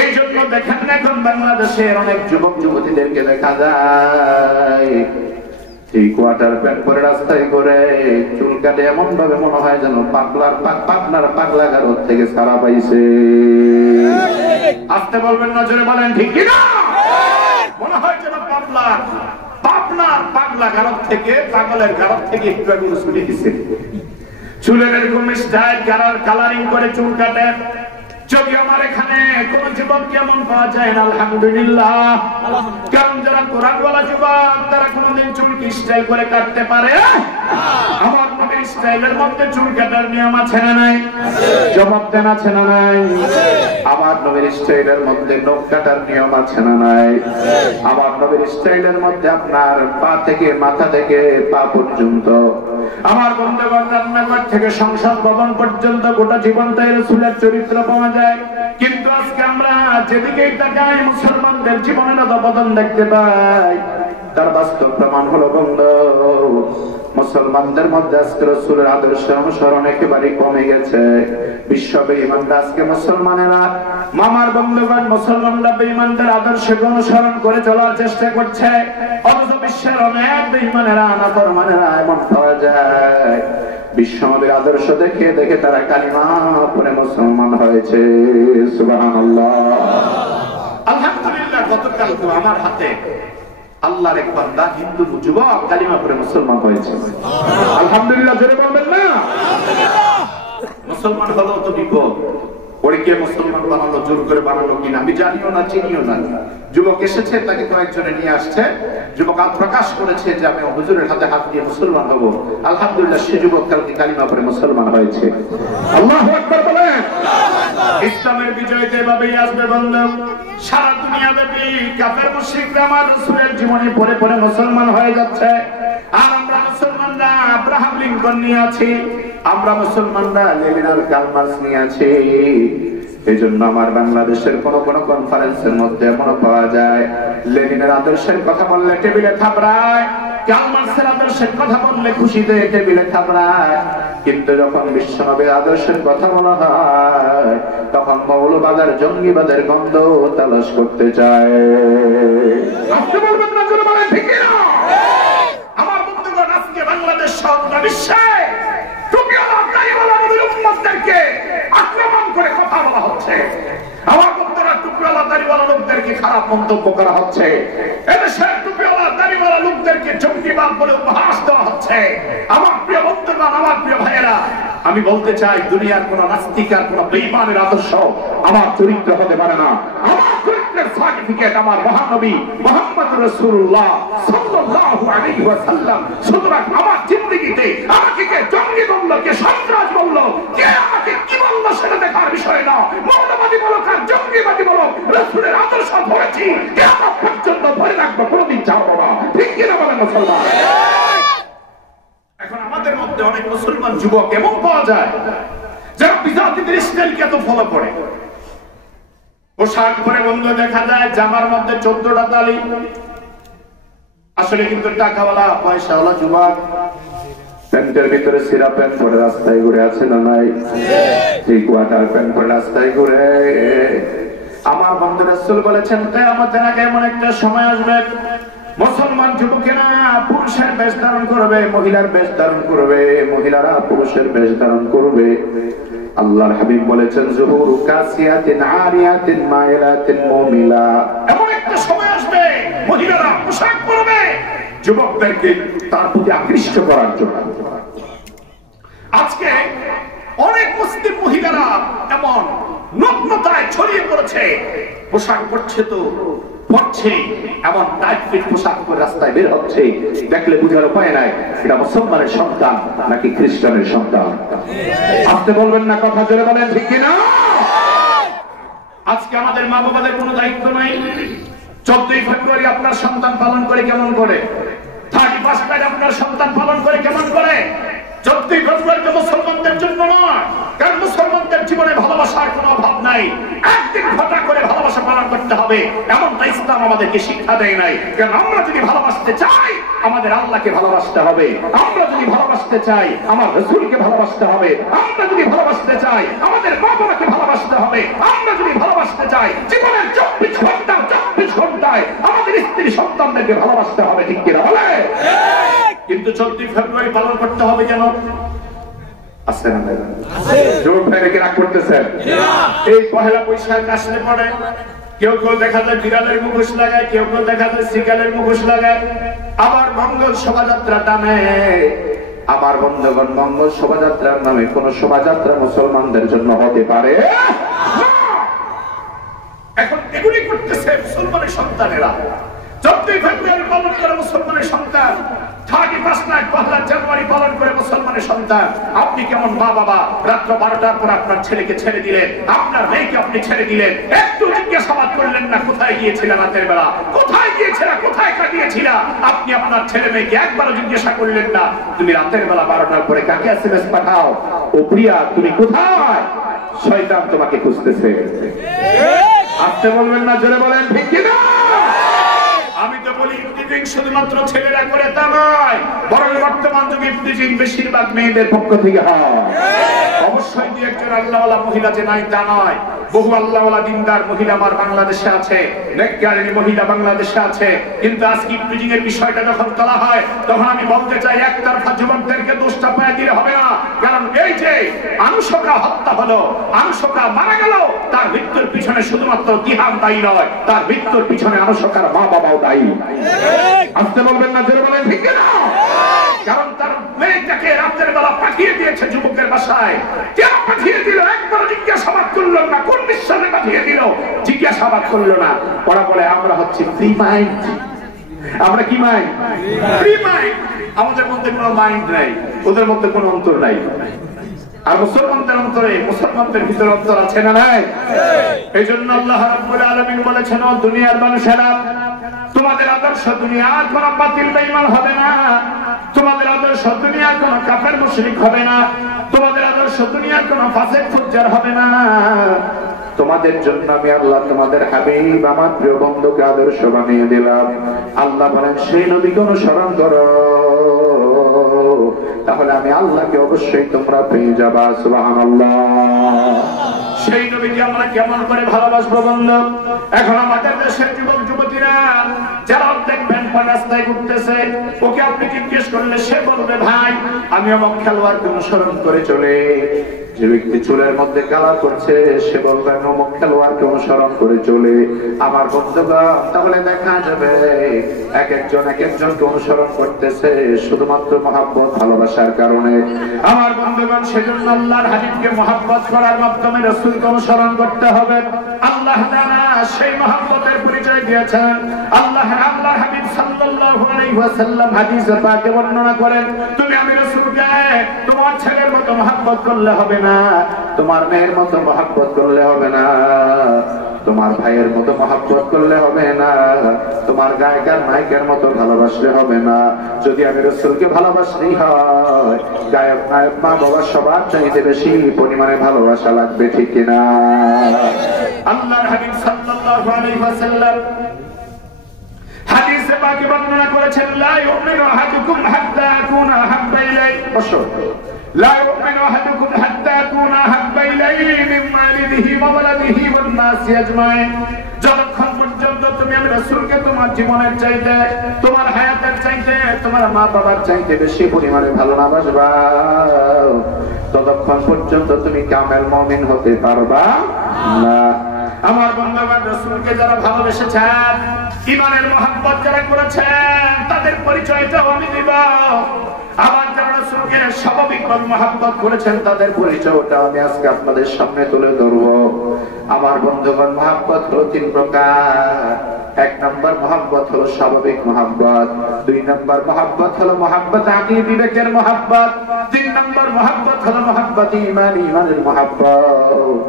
এই জন্য দেখেন না, এখন বাংলাদেশের অনেক যুবক যুবতীদেরকে দেখা যায় এই কোয়ার্টার প্যান্ট পরে রাস্তায় করে, চুল কাটে এমন ভাবে মনে হয় যেন পাবনার পাগলা গারদ থেকে ছাড়া পাইছে। আসতে বলবেন না, জোরে বলেন, ঠিক কিনা? মনে হয় যেন পাবনার পাগলা গারদ থেকে, পাগলের গারদ থেকে একটু আগে চুলে দিছে। চুলের এরকম স্টাইল কালারিং করে চুল কাটে। যদি আমার এখানে কোন যুবক কেমন পাওয়া যায় না, আলহামদুলিল্লাহ। কারণ যারা কোরআনওয়ালা যুবক, তারা কোনদিন চুলকে স্টাইল করে কাটতে পারে? আমার নবীর স্টাইলের মধ্যে চুল কাটার নিয়ম আছে না নাই? জবাব দেন, আছে না নাই? আমার নবীর স্টাইলের মধ্যে নখ কাটার নিয়ম আছে না নাই? আমার নবীর স্টাইলের মধ্যে আপনার পা থেকে মাথা থেকে পা পর্যন্ত, আমার বন্ধুগণ, রান্নাঘর থেকে সংসদ ভবন পর্যন্ত গোটা জীবনটাই রাসূলের চরিত্র পাওয়া যায়। কিন্তু আজকে আমরা যেদিকেই তাকাই মুসলমানদের জীবনের অবদান দেখতে পাই, তার বাস্তব প্রমাণ হলো বন্ধু মুসলমানদের মধ্যে আজকে রাসূলের আদর্শ অনুসরণ একেবারে কমে গেছে। বিশ্ব বেঈমানরা আজকে মুসলমানেরা, মামার বন্ধুগণ, মুসলমানরা বেঈমানদের আদর্শকে অনুসরণ করে চলার চেষ্টা করছে। অথচ বিশ্বের অনেক বেঈমানেরা, নাফরমানেরা এমন পাওয়া যায় বিশ্বনবীর আদর্শ দেখে দেখে তারা কালিমা পড়ে মুসলমান হয়েছে। সুবহানাল্লাহ। আলহামদুলিল্লাহ, গতকাল তো আমার হাতে আল্লাহর এক বান্দা হিন্দু যুবক কালিমা পড়ে মুসলমান হয়েছে। আলহামদুলিল্লাহ, জোরে বলবেন না? মুসলমান হলো তো বিপদ। ওরে কে মুসলমান বানালো, জোর করে বানালো কিনা আমি জানিও না, চিনিও না। যুবক এসেছে, তাকে কয়েকজনে নিয়ে আসছে। যুবক প্রকাশ করেছে যে আমি হুজুরের হাতে হাত দিয়ে মুসলমান হব। আলহামদুলিল্লাহ, সে যুবক কালকে কালিমা পড়ে মুসলমান হয়েছে। আল্লাহু আকবার বলেন। ইসলামের বিজয়তে এভাবেই আসবে বন্ধু। সারা দুনিয়া ব্যাপী কাফের মুশরিকরা আমার রাসূলের জীবনী পড়ে পড়ে মুসলমান হয়ে যাচ্ছে। আর আমরা মুসলমানরা আব্রাহাম লিঙ্কন নিয়ে আছি, আমরা মুসলমানরা লেনিন আর কার্ল মার্কস নিয়ে আছি। এই জন্য আমার বাংলাদেশের কোন কোন কনফারেন্সের মধ্যে এমন পাওয়া যায় লেনিনের আদর্শের কথা বললে টেবিলে থাপড়ায়, কার্ল মার্কসের আদর্শের কথা বললে খুশিতে টেবিলে থাপড়ায়, কিন্তু যখন বিশ্বনবীর আদর্শের কথা বলা হয় তখন মৌলবাদের, জঙ্গিবাদের গন্ধ তালাশ করতে চায়। আপনি বলবেন না, জোরে বলেন ঠিক না? আমার বন্ধুগণ, আজকে বাংলাদেশ সহ বিশ্বে টুপিওয়ালা দাড়িওয়ালা নবীর উম্মতদেরকে আক্রমণ করে কথা বলা হচ্ছে। আমার বন্ধুরা, টুপিওয়ালা দাড়িওয়ালা লোকদেরকে খারাপ মন্তব্য করা হচ্ছে। এদেশের টুপিওয়ালা দাড়িওয়ালা লোকদেরকে জঙ্গিবাদ বলে উপহাস দেওয়া হচ্ছে। আমার প্রিয় বন্ধুগণ, আমার প্রিয় ভাইয়েরা, আমি বলতে চাই দুনিয়ার কোন নাস্তিক আর কোন বেঈমানের আদর্শ আমার চরিত্র হতে পারে না। আমার চরিত্রের সার্টিফিকেট আমার মহানবী মুহাম্মদ রাসূলুল্লাহ সাল্লাল্লাহু আলাইহি ওয়াসাল্লাম। সুতরাং আমার জিন্দেগিতে আমাকে কে জঙ্গি বলল, কে সন্ত্রাস বলল, কে আমাকে কি বলল সেটা দেখার বিষয় না। মৌলবাদী বলো আর জঙ্গিবাদী বলো, রাসূলের আদর্শ ধরেছি, কিয়ামত পর্যন্ত ধরে রাখবো, কোনদিন ছাড়বো না। ঠিক কি না বলেন মুসলমান? এখন আমাদের মধ্যে অনেক মুসলমান যুবক এমন পাওয়া যায় যারা বিজাতিদের স্টাইলকে এত ফলো করে। পোশাক পরে বন্ধু দেখা যায় জামার মধ্যে 14টা তালি, আসলে কিন্তু টাকাওয়ালা পয়সাওয়ালা যুবক। প্যান্টের ভিতরে সিরা প্যান্ট পরে রাস্তায় ঘুরে আছে না নাই? এই কোয়ার্টার প্যান্ট পরে রাস্তায় ঘুরে। আমার বন্ধু রাসূল বলেছেন কিয়ামতের আগে এমন একটা সময় আসবে মুসলমান যুবকেরা পুরুষের বেশ ধারণ করবে, মহিলার বেশ ধারণ করবে, মহিলারা পুরুষের বেশ ধারণ করবে। আল্লাহর হাবিব বলেছেন যুহুরু কাসিয়াতিন আরিয়াতিন মাইলাতিন মুমিলা। এমন একটা সময় আসবে মহিলারা পোশাক পরবে যুবকদেরকে তার প্রতি আকৃষ্ট করার জন্য। আজকে অনেক মুসলিম মহিলারা এমন নগ্নতায় ছড়িয়ে পড়েছে, পোশাক পরছে তো পড়ছে, এমন টাইট ফিট পোশাক পরে রাস্তায় বের হচ্ছে, দেখলে বুঝার উপায় নাই এটা মুসলমানের সন্তান নাকি খ্রিস্টানের সন্তান। আপনি বলবেন না, কথা জোরে বলেন ঠিক কিনা? আজকে আমাদের মা বাবাদের কোনো দায়িত্ব নাই। 14ই ফেব্রুয়ারি আপনার সন্তান পালন করে কেমন করে? 31 মার্চ আপনার সন্তান পালন করে কেমন করে? 14ই ফেব্রুয়ারি তো মুসলমানদের জন্য নয়, কারণ মুসলমানদের জীবনে ভালোবাসার কোনো অভাব নাই। একদিন ঘটা করে ভালোবাসা পালন করতে হবে, এমনটা ইসলাম আমাদেরকে শিক্ষা দেয় নাই। কারণ আমরা যদি ভালোবাসতে চাই আমাদের আল্লাহকে ভালোবাসতে হবে, আমরা যদি ভালোবাসতে চাই আমার রাসূলকে ভালোবাসতে হবে, আমরা যদি ভালোবাসতে চাই আমাদের মা বাবাকে ভালোবাসতে হবে, আমরা যদি ভালোবাসতে চাই জীবনের 24 ঘন্টায় আমাদের স্ত্রী সন্তানদেরকে ভালোবাসতে হবে। ঠিক কিনা বলে? কিন্তু 14ই ফেব্রুয়ারি পালন করতে হবে কেন? আছে না? যুবক ভাইরা কি রাগ করতেছেন? এই পহেলা বৈশাখ আসলে পরে কেউ কেউ দেখা যায় বিড়ালের মুখোশ লাগায়, কেউ কেউ দেখা যায় শিকালের মুখোশ লাগায়, আবার মঙ্গল শোভাযাত্রা টানে। আমার বন্ধুগণ, মঙ্গল শোভাযাত্রার নামে কোন শোভাযাত্রা মুসলমানদের জন্য হতে পারে? এখন এগুলি করতেছে মুসলমানের সন্তানেরা। 14ই ফেব্রুয়ারি পালন করে মুসলমানের সন্তান, 31 মার্চ 1 জানুয়ারি পালন করে মুসলমানের সন্তান। আপনি কেমন মা বাবা? রাত্র 12টার পর আপনার ছেলেকে ছেড়ে দিলেন, আপনার মেয়েকে আপনি ছেড়ে দিলেন, একটু জিজ্ঞাসাবাদ করলেন না কোথায় গিয়েছিলেন রাতের বেলা, কোথায় গিয়েছিলেন, কোথায় কাটিয়েছিলেন? আপনি আপনার ছেলে মেয়েকে একবারও জিজ্ঞাসা করলেন না তুমি রাতের বেলা 12টার পরে কাকে এসএমএস পাঠাও, ও প্রিয়া তুমি কোথায়? শয়তান তোমাকে খুঁজতেছে। আপনি বলবেন না, জোরে বলেন ঠিক কিনা? আমি তো বলি ইফটিজিং শুধুমাত্র ছেলেরা করে তা নয়, বরং বর্তমান যুগে ইফটিজিং বেশিরভাগ মেয়েদের পক্ষ থেকে হয়। অবশ্যই দুই একজন আল্লাহওয়ালা মহিলা যে নাই তা নয়, বহু আল্লাহওয়ালা দিনদার মহিলা আমার বাংলাদেশে আছে, নেককারিনী মহিলা বাংলাদেশে আছে। কিন্তু আজকে ইফটিজিং এর বিষয়টা যখন তোলা হয় তখন আমি বলতে চাই একতরফা যুবকদেরকে দোষটা পায় দিলে হবে না। কারণ এই যে আনুশকা হত্যা হলো, আনুশকা মারা গেল, তার মৃত্যুর পিছনে শুধুমাত্র দিহান দায়ী নয়, তার মৃত্যুর পিছনে আনুশকার মা বাবাও দায়ী। আসতে বলবেন না, জোরে বলেন ঠিক না? কারণ তার মেয়েটাকে রাতের বেলা পাঠিয়ে দিয়েছে যুবকের বাসায়। কে পাঠিয়ে দিল? একবার জিজ্ঞাসাবাদ করলো না, কোন বিশ্বাসে পাঠিয়ে দিল জিজ্ঞাসাবাদ করলো না। ওরা বলে আমরা হচ্ছে ফ্রি মাইন্ড। আমরা কি মাইন্ড? Free mind. আমাদের মধ্যে কোনো মাইন্ড নাই, ওদের মধ্যে কোনো অন্তর নাই। আর মুসলমানদের অন্তরে, মুসলমানদের ভিতরে অন্তর আছে না নাই? এই জন্য আল্লাহ রাব্বুল আলামিন বলেছেন, ও দুনিয়ার মানুষেরা, তোমাদের আদর্শ দুনিয়ার কোন বাতিল বেঈমান হবে না, তোমাদের আদর্শ দুনিয়ার কোন কাফের মুশরিক হবে না, তোমাদের আদর্শ দুনিয়ার কোন ফাসিক ফুজ্জার হবে না। তোমাদের জন্য আমি আল্লাহ তোমাদের হাবিব আমার প্রিয় বন্ধুকে আদর্শ বানিয়ে দিলাম। আল্লাহ বলেন সেই নবীকে অনুসরণ করো, তাহলে আমি আল্লাহকে অবশ্যই তোমরা পেয়ে যাবা। সুবহানাল্লাহ। সেই নবীকে আমরা কেমন করে ভালোবাসবো বন্ধু? এখন আমাদের দেশের যুবক যুবতীরা যারা দেখবেন রাস্তায় ঘুরতেছে, ওকে আপনি জিজ্ঞেস করলে সে বলবে ভাই আমি অমুক খেলোয়াড়কে অনুসরণ করে চলে। যে ব্যক্তি চুলের মধ্যে কালার করছে সে বলবে আমি অমুক খেলোয়াড়কে অনুসরণ করে চলে। আমার বন্ধুগণ, তাহলে দেখা যাবে এক একজনকে অনুসরণ করতেছে শুধুমাত্র মহব্বত ভালোবাসার কারণে। আমার বন্ধুগণ, সেজন্য আল্লাহর হাবিবকে মহব্বত করার মাধ্যমে রাসূলকে অনুসরণ করতে হবে। আল্লাহ তাআলা সেই মহব্বতের পরিচয় দিয়েছেন। আল্লাহর হাবিব সাল্লাল্লাহু আলাইহি ওয়াসাল্লাম হাদিসে পাকে বর্ণনা করেন, তুমি আমি রাসূলকে তোমার ছেলের মতো মহব্বত করলে হবে না, তোমার মেয়ের মতো মহব্বত করলে হবে না, তোমার ভাইয়ের মতো মহব্বত করলে হবে না, তোমার গায়িকার নায়িকার মতো ভালোবাসলে হবে না। যদি আমি রাসূলকে ভালোবাসতেই হয়, গায়ক নায়ক মা বাবা সবার চাইতে বেশি পরিমাণে ভালোবাসা লাগবে, ঠিক কিনা? আল্লাহর হাবিব সাল্লাল্লাহু আলাইহি ওয়াসাল্লাম হাদিসে পাকে বর্ণনা করেছেন, লা ইউমিনু আহাদুকুম হাত্তা আকুনা আহাব্বা ইলাইহি লা ইউমিনু আহাদুকুম হাত্তা আকুনা আহাব্বা ইলাইহি মিন ওয়ালিদিহি ওয়া ওয়ালাদিহি ওয়ান নাসি আজমাইন। যতক্ষণ পর্যন্ত তুমি আমি রাসূলকে তোমার জীবনের চাইতে, তোমার হায়াতের চাইতে, তোমার মা বাবার চাইতে বেশি পরিমাণে ভালো না বাসবা, ততক্ষণ পর্যন্ত তুমি কামেল মুমিন হতে পারবা না। আমার বন্ধুগণ, রাসূলকে যারা ভালোবেসেছেন, ঈমানের মহব্বত যারা করেছেন, তাদের পরিচয়টাও আমি দিব। আবার যারা রাসূলকে স্বাভাবিকভাবে মহব্বত করেছেন, তাদের পরিচয়টাও আমি আজকে আপনাদের সামনে তুলে ধরব। আমার বন্ধুগণ, মহব্বত হলো তিন প্রকার। এক নম্বর মহব্বত হলো স্বাভাবিক মহব্বত, দুই নম্বর মহব্বত হলো মহব্বত আকীদ বিবেকের মহব্বত, তিন নম্বর মহব্বত হলো মহব্বত ঈমানের মহব্বত।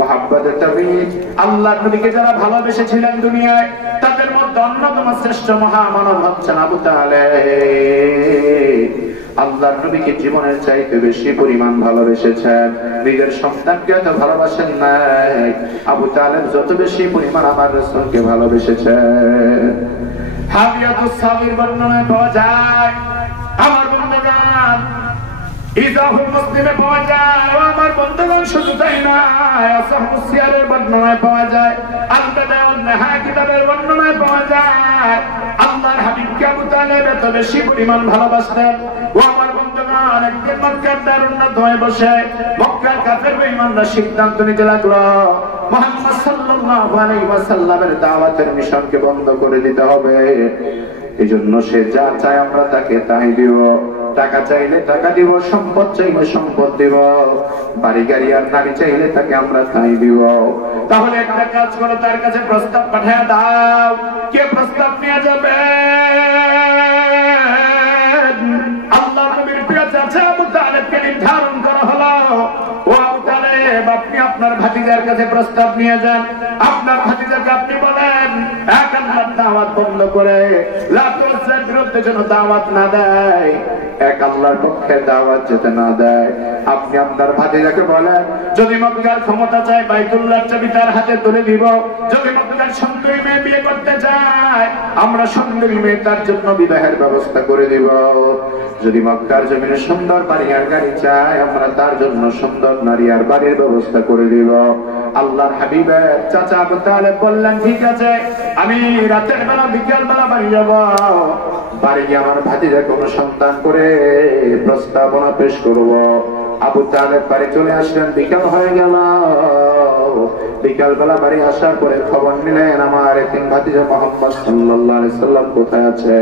মহব্বতে তাবিদ আল্লাহর নবীকে যারা ভালোবেসেছিলেন দুনিয়ায়, তাদের মধ্যে অন্যতম শ্রেষ্ঠ মহামানব হচ্ছেন আবু তালেব। আল্লাহর নবীকে জীবনের চাইতে বেশি পরিমাণ ভালোবেসেছেন। নিজের সন্তানকে এত ভালোবাসেন নাই, আবু তালেব যত বেশি পরিমাণ আমার রাসূলকে ভালোবেসেছেন। হাদিয়াতুস সাবির বর্ণনায় পাওয়া যায়, আমার বন্ধুগণ, ইজাহুল মুসলিমে পাওয়া যায়। আমার বন্ধুগণ, শুধু তাই না, আসাহুস সিয়ারের বর্ণনায় পাওয়া যায়, আল বাদাউন নাহা কিতাবের বর্ণনায় পাওয়া যায়। আল্লাহর হাবিবকে আবু তালেব এত বেশি পরিমাণ ভালোবাসতেন। ও আমার বন্ধুগণ, একদিন মক্কার দারুন নদওয়ায় বসে মক্কার কাফের বেঈমানরা সিদ্ধান্ত নিতে লাগলো, মুহাম্মদ সাল্লাল্লাহু আলাইহি ওয়াসাল্লামের দাওয়াতের মিশনকে বন্ধ করে দিতে হবে। এজন্য সে যা চায় আমরা তাকে তাই দিব। টাকা চাইলে টাকা দিব, সম্পদ চাইলে সম্পদ দিব, বাড়ি গাড়ি আর নারী চাইলে তাকে আমরা তাই দিব। তাহলে একটা কাজ করো, তার কাছে প্রস্তাব পাঠিয়ে দাও। কে প্রস্তাব নিয়ে যাবে? আল্লাহর নবীর প্রিয় চাচা আবু তালেবকে নির্ধারণ করা হলো। ও আবু তালেব, আপনি আপনার ভাতিজার কাছে প্রস্তাব নিয়ে যান। আপনার ভাতিজাকে আপনি বলেন, এক আল্লাহর দাওয়াত বন্ধ করে লাতুজ্জার বিরুদ্ধে যেন দাওয়াত না দেয়, এক আল্লাহর পক্ষে দাওয়াত যেতে না দেয়। আপনি আপনার ভাতিজাকে বলেন, যদি মক্কার ক্ষমতা চায় বাইতুল্লাহর চাবি তার হাতে তুলে দিব। যদি মক্কার সুন্দরী মেয়ে বিয়ে করতে চায়, আমরা সুন্দরী মেয়ে তার জন্য বিবাহের ব্যবস্থা করে দিব। যদি মক্কার জমিনে সুন্দর বাড়ি আর গাড়ি চায়, আমরা তার জন্য সুন্দর নারী আর বাড়ির ব্যবস্থা করে দিব। আল্লাহর হাবিবের চাচা আবু তালেব বললেন, ঠিক আছে, আমি রাতের বেলা বিকেল বেলা বাড়ি যাব, বাড়ি গিয়ে আমার ভাতিজা কোনো সন্তান করে প্রস্তাবনা পেশ করব। আবু তালেব বাড়ি চলে আসলেন, বিকাল হয়ে গেল। বিকাল বেলা বাড়ি আসার পরে খবর নিলেন, আমার এতিম ভাতিজা মুহাম্মদ সাল্লাল্লাহু আলাইহি সাল্লাম কোথায় আছে।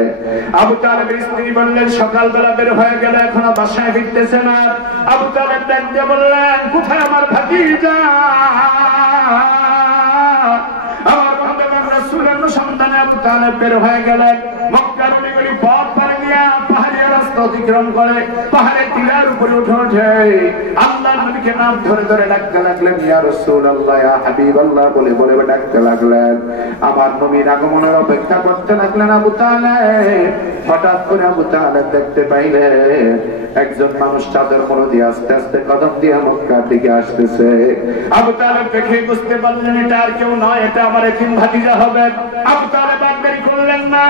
আবু তালেবের স্ত্রী বললেন, সকাল বেলা বের হয়ে গেল, এখনো বাসায় ফিরতেছে না। আবু তালেব ডাক দিয়ে বললেন, কোথায় আমার ভাতিজা? আমার মোহাম্মদ রাসূলের সন্তান আবু তালেব বের হয়ে গেলেন। মক্কার অনেকগুলি পথ পাড়ি দিয়া পাহাড়ের রাস্তা অতিক্রম করে পাহাড়ের টিলার উপরে উঠে উঠে আল্লাহর নবীকে নাম ধরে ধরে ডাকতে লাগলেন, ইয়া রাসূলুল্লাহ, ইয়া হাবিবাল্লাহ বলে বলে ডাকতে লাগলেন। আমার নবীর আগমনের অপেক্ষা করতে লাগলেন আবু তালেব। হঠাৎ করে আবু তালেব দেখতে পাইলেন একজন মানুষ চাদর মোড় দিয়ে আস্তে আস্তে কদম দিয়ে মক্কার দিকে আসতেছে। আবু তালেব দেখে বুঝতে পারলেন এটা আর কেউ নয়, এটা আমার এতিম ভাতিজা হবে। আবু তালেব আর দেরি করলেন না।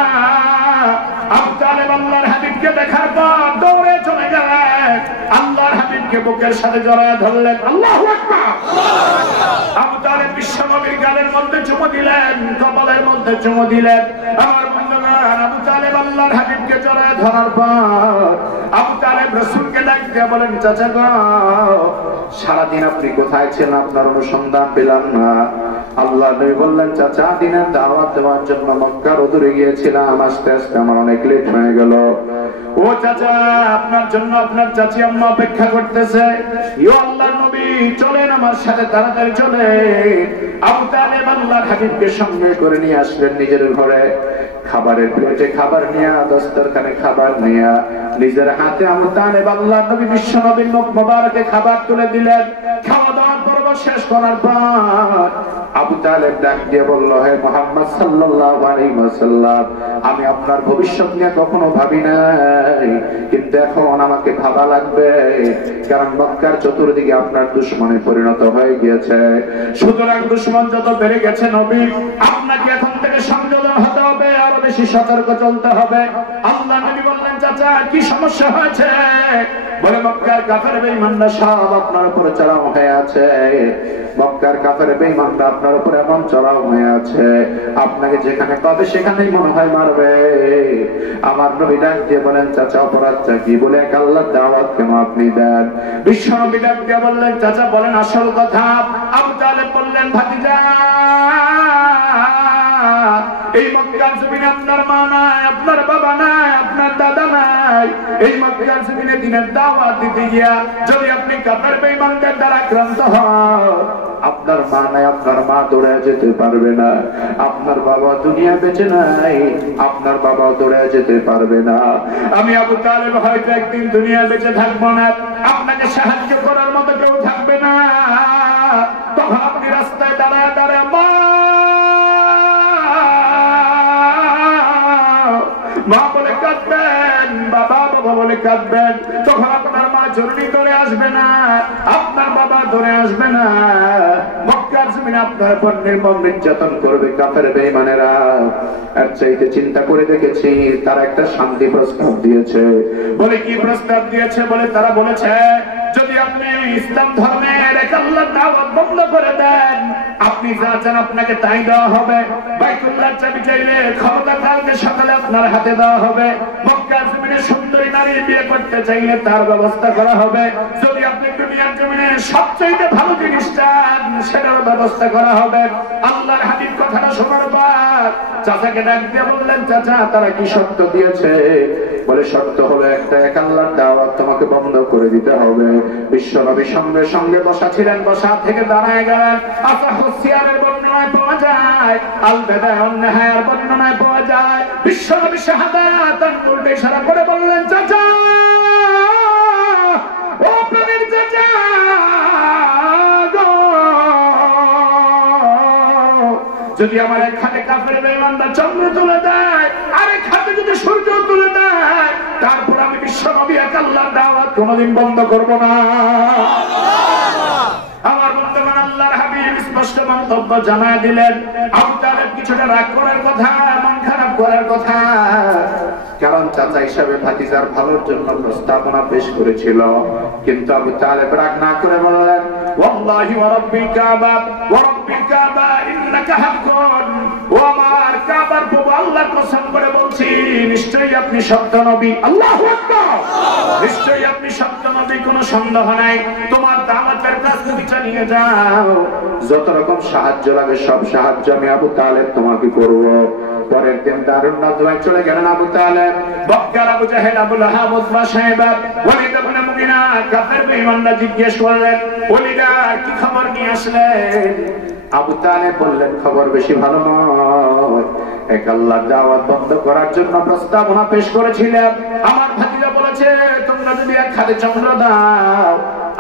আবু তালেব আল্লাহর হাবিবকে দেখার পর দৌড়ে চলে গেলেন, আল্লাহর হাবিবকে বুকের সাথে জড়ায় ধরলেন। আল্লাহু আকবার। আবু তালেব বিশ্বনবীর গালের মধ্যে চুমু দিলেন, কপালের মধ্যে চুমু দিলেন। আমার বন্ধুগণ, আবু তালেব আল্লাহর হাবিবকে জড়ায় ধরার পর আবু তালেব রাসূলকে ডাক দিয়ে বলেন, চাচা গো, সারাদিন আপনি কোথায় ছিলেন? আপনার অনুসন্ধান পেলাম না। আল্লাহ নবী বললেন, চাচা, দিনের দাওয়াত দেওয়ার জন্য মক্কার অদূরে গিয়েছিলাম, আস্তে আস্তে আমার অনেক লেট হয়ে গেল। ও চাচা, আপনার জন্য আপনার চাচি আম্মা অপেক্ষা করতেছে। ইয়া আল্লাহর নবী, চলেন আমার সাথে, তাড়াতাড়ি চলে। আবু তালেব আল্লাহর হাবিবকে সঙ্গে করে নিয়ে আসলেন নিজের ঘরে। খাবারের প্লেটে খাবার নিয়া, দস্তরখানে খাবার নিয়া, নিজের হাতে আবু তালেব আল্লাহর নবী বিশ্ব নবীর মুখ মোবারকে খাবার তুলে দিলেন। খাওয়া দাওয়ার পর্ব শেষ করার পর আবু তালেব ডাক দিয়ে বলল, হে মুহাম্মদ সাল্লাল্লাহু আলাইহি ওয়াসাল্লাম, আমি আপনার ভবিষ্যৎ নিয়ে কখনো ভাবি নাই, কিন্তু এখন আমাকে ভাবা লাগবে, কারণ মক্কার চতুর্দিকে আপনার দুশমনে পরিণত হয়ে গিয়েছে। সুতরাং দুশমন যত বেড়ে গেছে নবী, আপনাকে এখন থেকে সংযম হতে হবে, আরো বেশি সতর্ক চলতে হবে। আল্লাহ নবী বললেন, চাচা কি সমস্যা হয়েছে? বলে, মক্কার কাফের বেঈমানরা সব আপনার উপরে চড়াও হয়ে আছে। মক্কার কাফের বেঈমানরা আপনার উপরে এমন চড়াও হয়ে আছে, আপনাকে যেখানে পাবে সেখানেই মনে হয় মারবে। আমার নবী ডাক দিয়ে বলেন, চাচা অপরাধটা কি? বলে, এক আল্লাহর দাওয়াত কেন আপনি দেন? বিশ্ব নবী ডাক দিয়ে বললেন, চাচা বলেন আসল কথা। আবু তালেব বললেন, ভাতিজা, এই মক্কার জমিনে আপনার মা নাই, আপনার বাবা নাই, আপনার দাদা নাই। এই মক্কার জমিনে দিনের দাওয়াত দিতে গিয়া যদি আপনি কাফের বেঈমানদের দ্বারা আক্রান্ত হন, আপনার মা নাই, আপনার মা দৌড়ে যেতে পারবে না। আপনার বাবা দুনিয়া বেঁচে নাই, আপনার বাবা দৌড়ে যেতে পারবে না। আমি আবু তালেব হয়তো একদিন দুনিয়া বেঁচে থাকবো না, আপনাকে সাহায্য করার মতো কেউ থাকবে না। তখন আপনি রাস্তায় দাঁড়ায় দাঁড়ায় মা বলে কাঁদবেন, বাবা বাবা বলে কাঁদবেন। তখন আপনার মা জরুরি ধরে আসবে না, আপনার বাবা ধরে আসবে না। মক্কার জমিনে আপনার উপর নির্মম নির্যাতন করবে কাফের বেঈমানেরা। এর চাইতে চিন্তা করে দেখেছি, তারা একটা শান্তি প্রস্তাব দিয়েছে। বলে, কি প্রস্তাব দিয়েছে? বলে, তারা বলেছে, যদি আপনি ইসলাম ধর্মের এক আল্লাহর দাওয়াত বন্ধ করে দেন, আপনি যা চান আপনাকে তাই দেওয়া হবে। বাইতুল্লাহর চাবি চাইলে ক্ষমতা কালকে সকালে আপনার হাতে দেওয়া হবে। মক্কার জমিনে সুন্দরী নারী বিয়ে করতে চাইলে তার ব্যবস্থা করা হবে। যদি আপনি দুনিয়ার জমিনে সবচেয়ে ভালো জিনিস চান, সেটার ব্যবস্থা করা হবে। আল্লাহর হাবিব কথাটা শোনার পর চাচাকে ডাক দিয়ে বললেন, চাচা তারা কি শর্ত দিয়েছে? বলে, শর্ত হলো একটা, এক আল্লাহর দাওয়াত তোমাকে বন্ধ করে দিতে হবে। বিশ্ব নবী সঙ্গে সঙ্গে বসা ছিলেন, বসা থেকে দাঁড়ায় গেলেন। সিয়ারের বর্ণনায় পাওয়া যায়, আল বেদায়ুন নিহায়ার বর্ণনায় পাওয়া যায়, বিশ্ব নবী শাহাদাত আঙ্গুলটা ইশারা করে বললেন, চাচা, ও প্রাণের চাচা গো, যদি আমার এক হাতে কাফের বেঈমানরা চন্দ্র তুলে দেয়, আরেক হাতে যদি সূর্য তুলে দেয়, তারপর আমি বিশ্ব নবী এক আল্লাহর দাওয়াত কোনোদিন বন্ধ করব না। আমার বর্তমান আল্লাহর হাবিব স্পষ্ট মন্তব্য জানায় দিলেন। আবু তালেব কিছুটা রাগ করার কথা, মন খারাপ করার কথা, কারণ চাচা হিসাবে ভাতিজার ভালোর জন্য প্রস্তাবনা পেশ করেছিল। কিন্তু আবু তালেব রাগ না করে বললেন, ওয়াল্লাহি ওয়া রাব্বিল কাবা ওয়া রাব্বিল কাবা ইন্নাকা হাক্কুন, ও আমার কাবার প্রভু আল্লাহর কসম করে বলছি, নিশ্চয়ই আপনি সত্য নবী। আল্লাহু আকবার। নিশ্চয়ই আপনি সত্য নবী, কোনো সন্দেহ নাই। তোমার দাওয়াতের কাজ তুমি চালিয়ে যাও, যত রকম সাহায্য লাগে সব সাহায্য আমি আবু তালেব তোমাকে করব। পরের দিন দারুন নাদওয়ায় চলে গেলেন আবু তালেব। বক্কার আবু জাহেল, আবু লাহাব, উতবা, শায়বা, ওলীদ ইবনে মুগিরা কাফের বেঈমানরা জিজ্ঞেস করলেন, ওলীদা কি খবর নিয়ে আসলেন? আবু তালেব বললেন, খবর বেশি ভালো নয়, এক আল্লাহর দাওয়াত বন্ধ করার জন্য প্রস্তাবনা পেশ করেছিলাম। আমার ভাতিজা বলেছে তোমরা যদি এক হাতে চন্দ্র দাও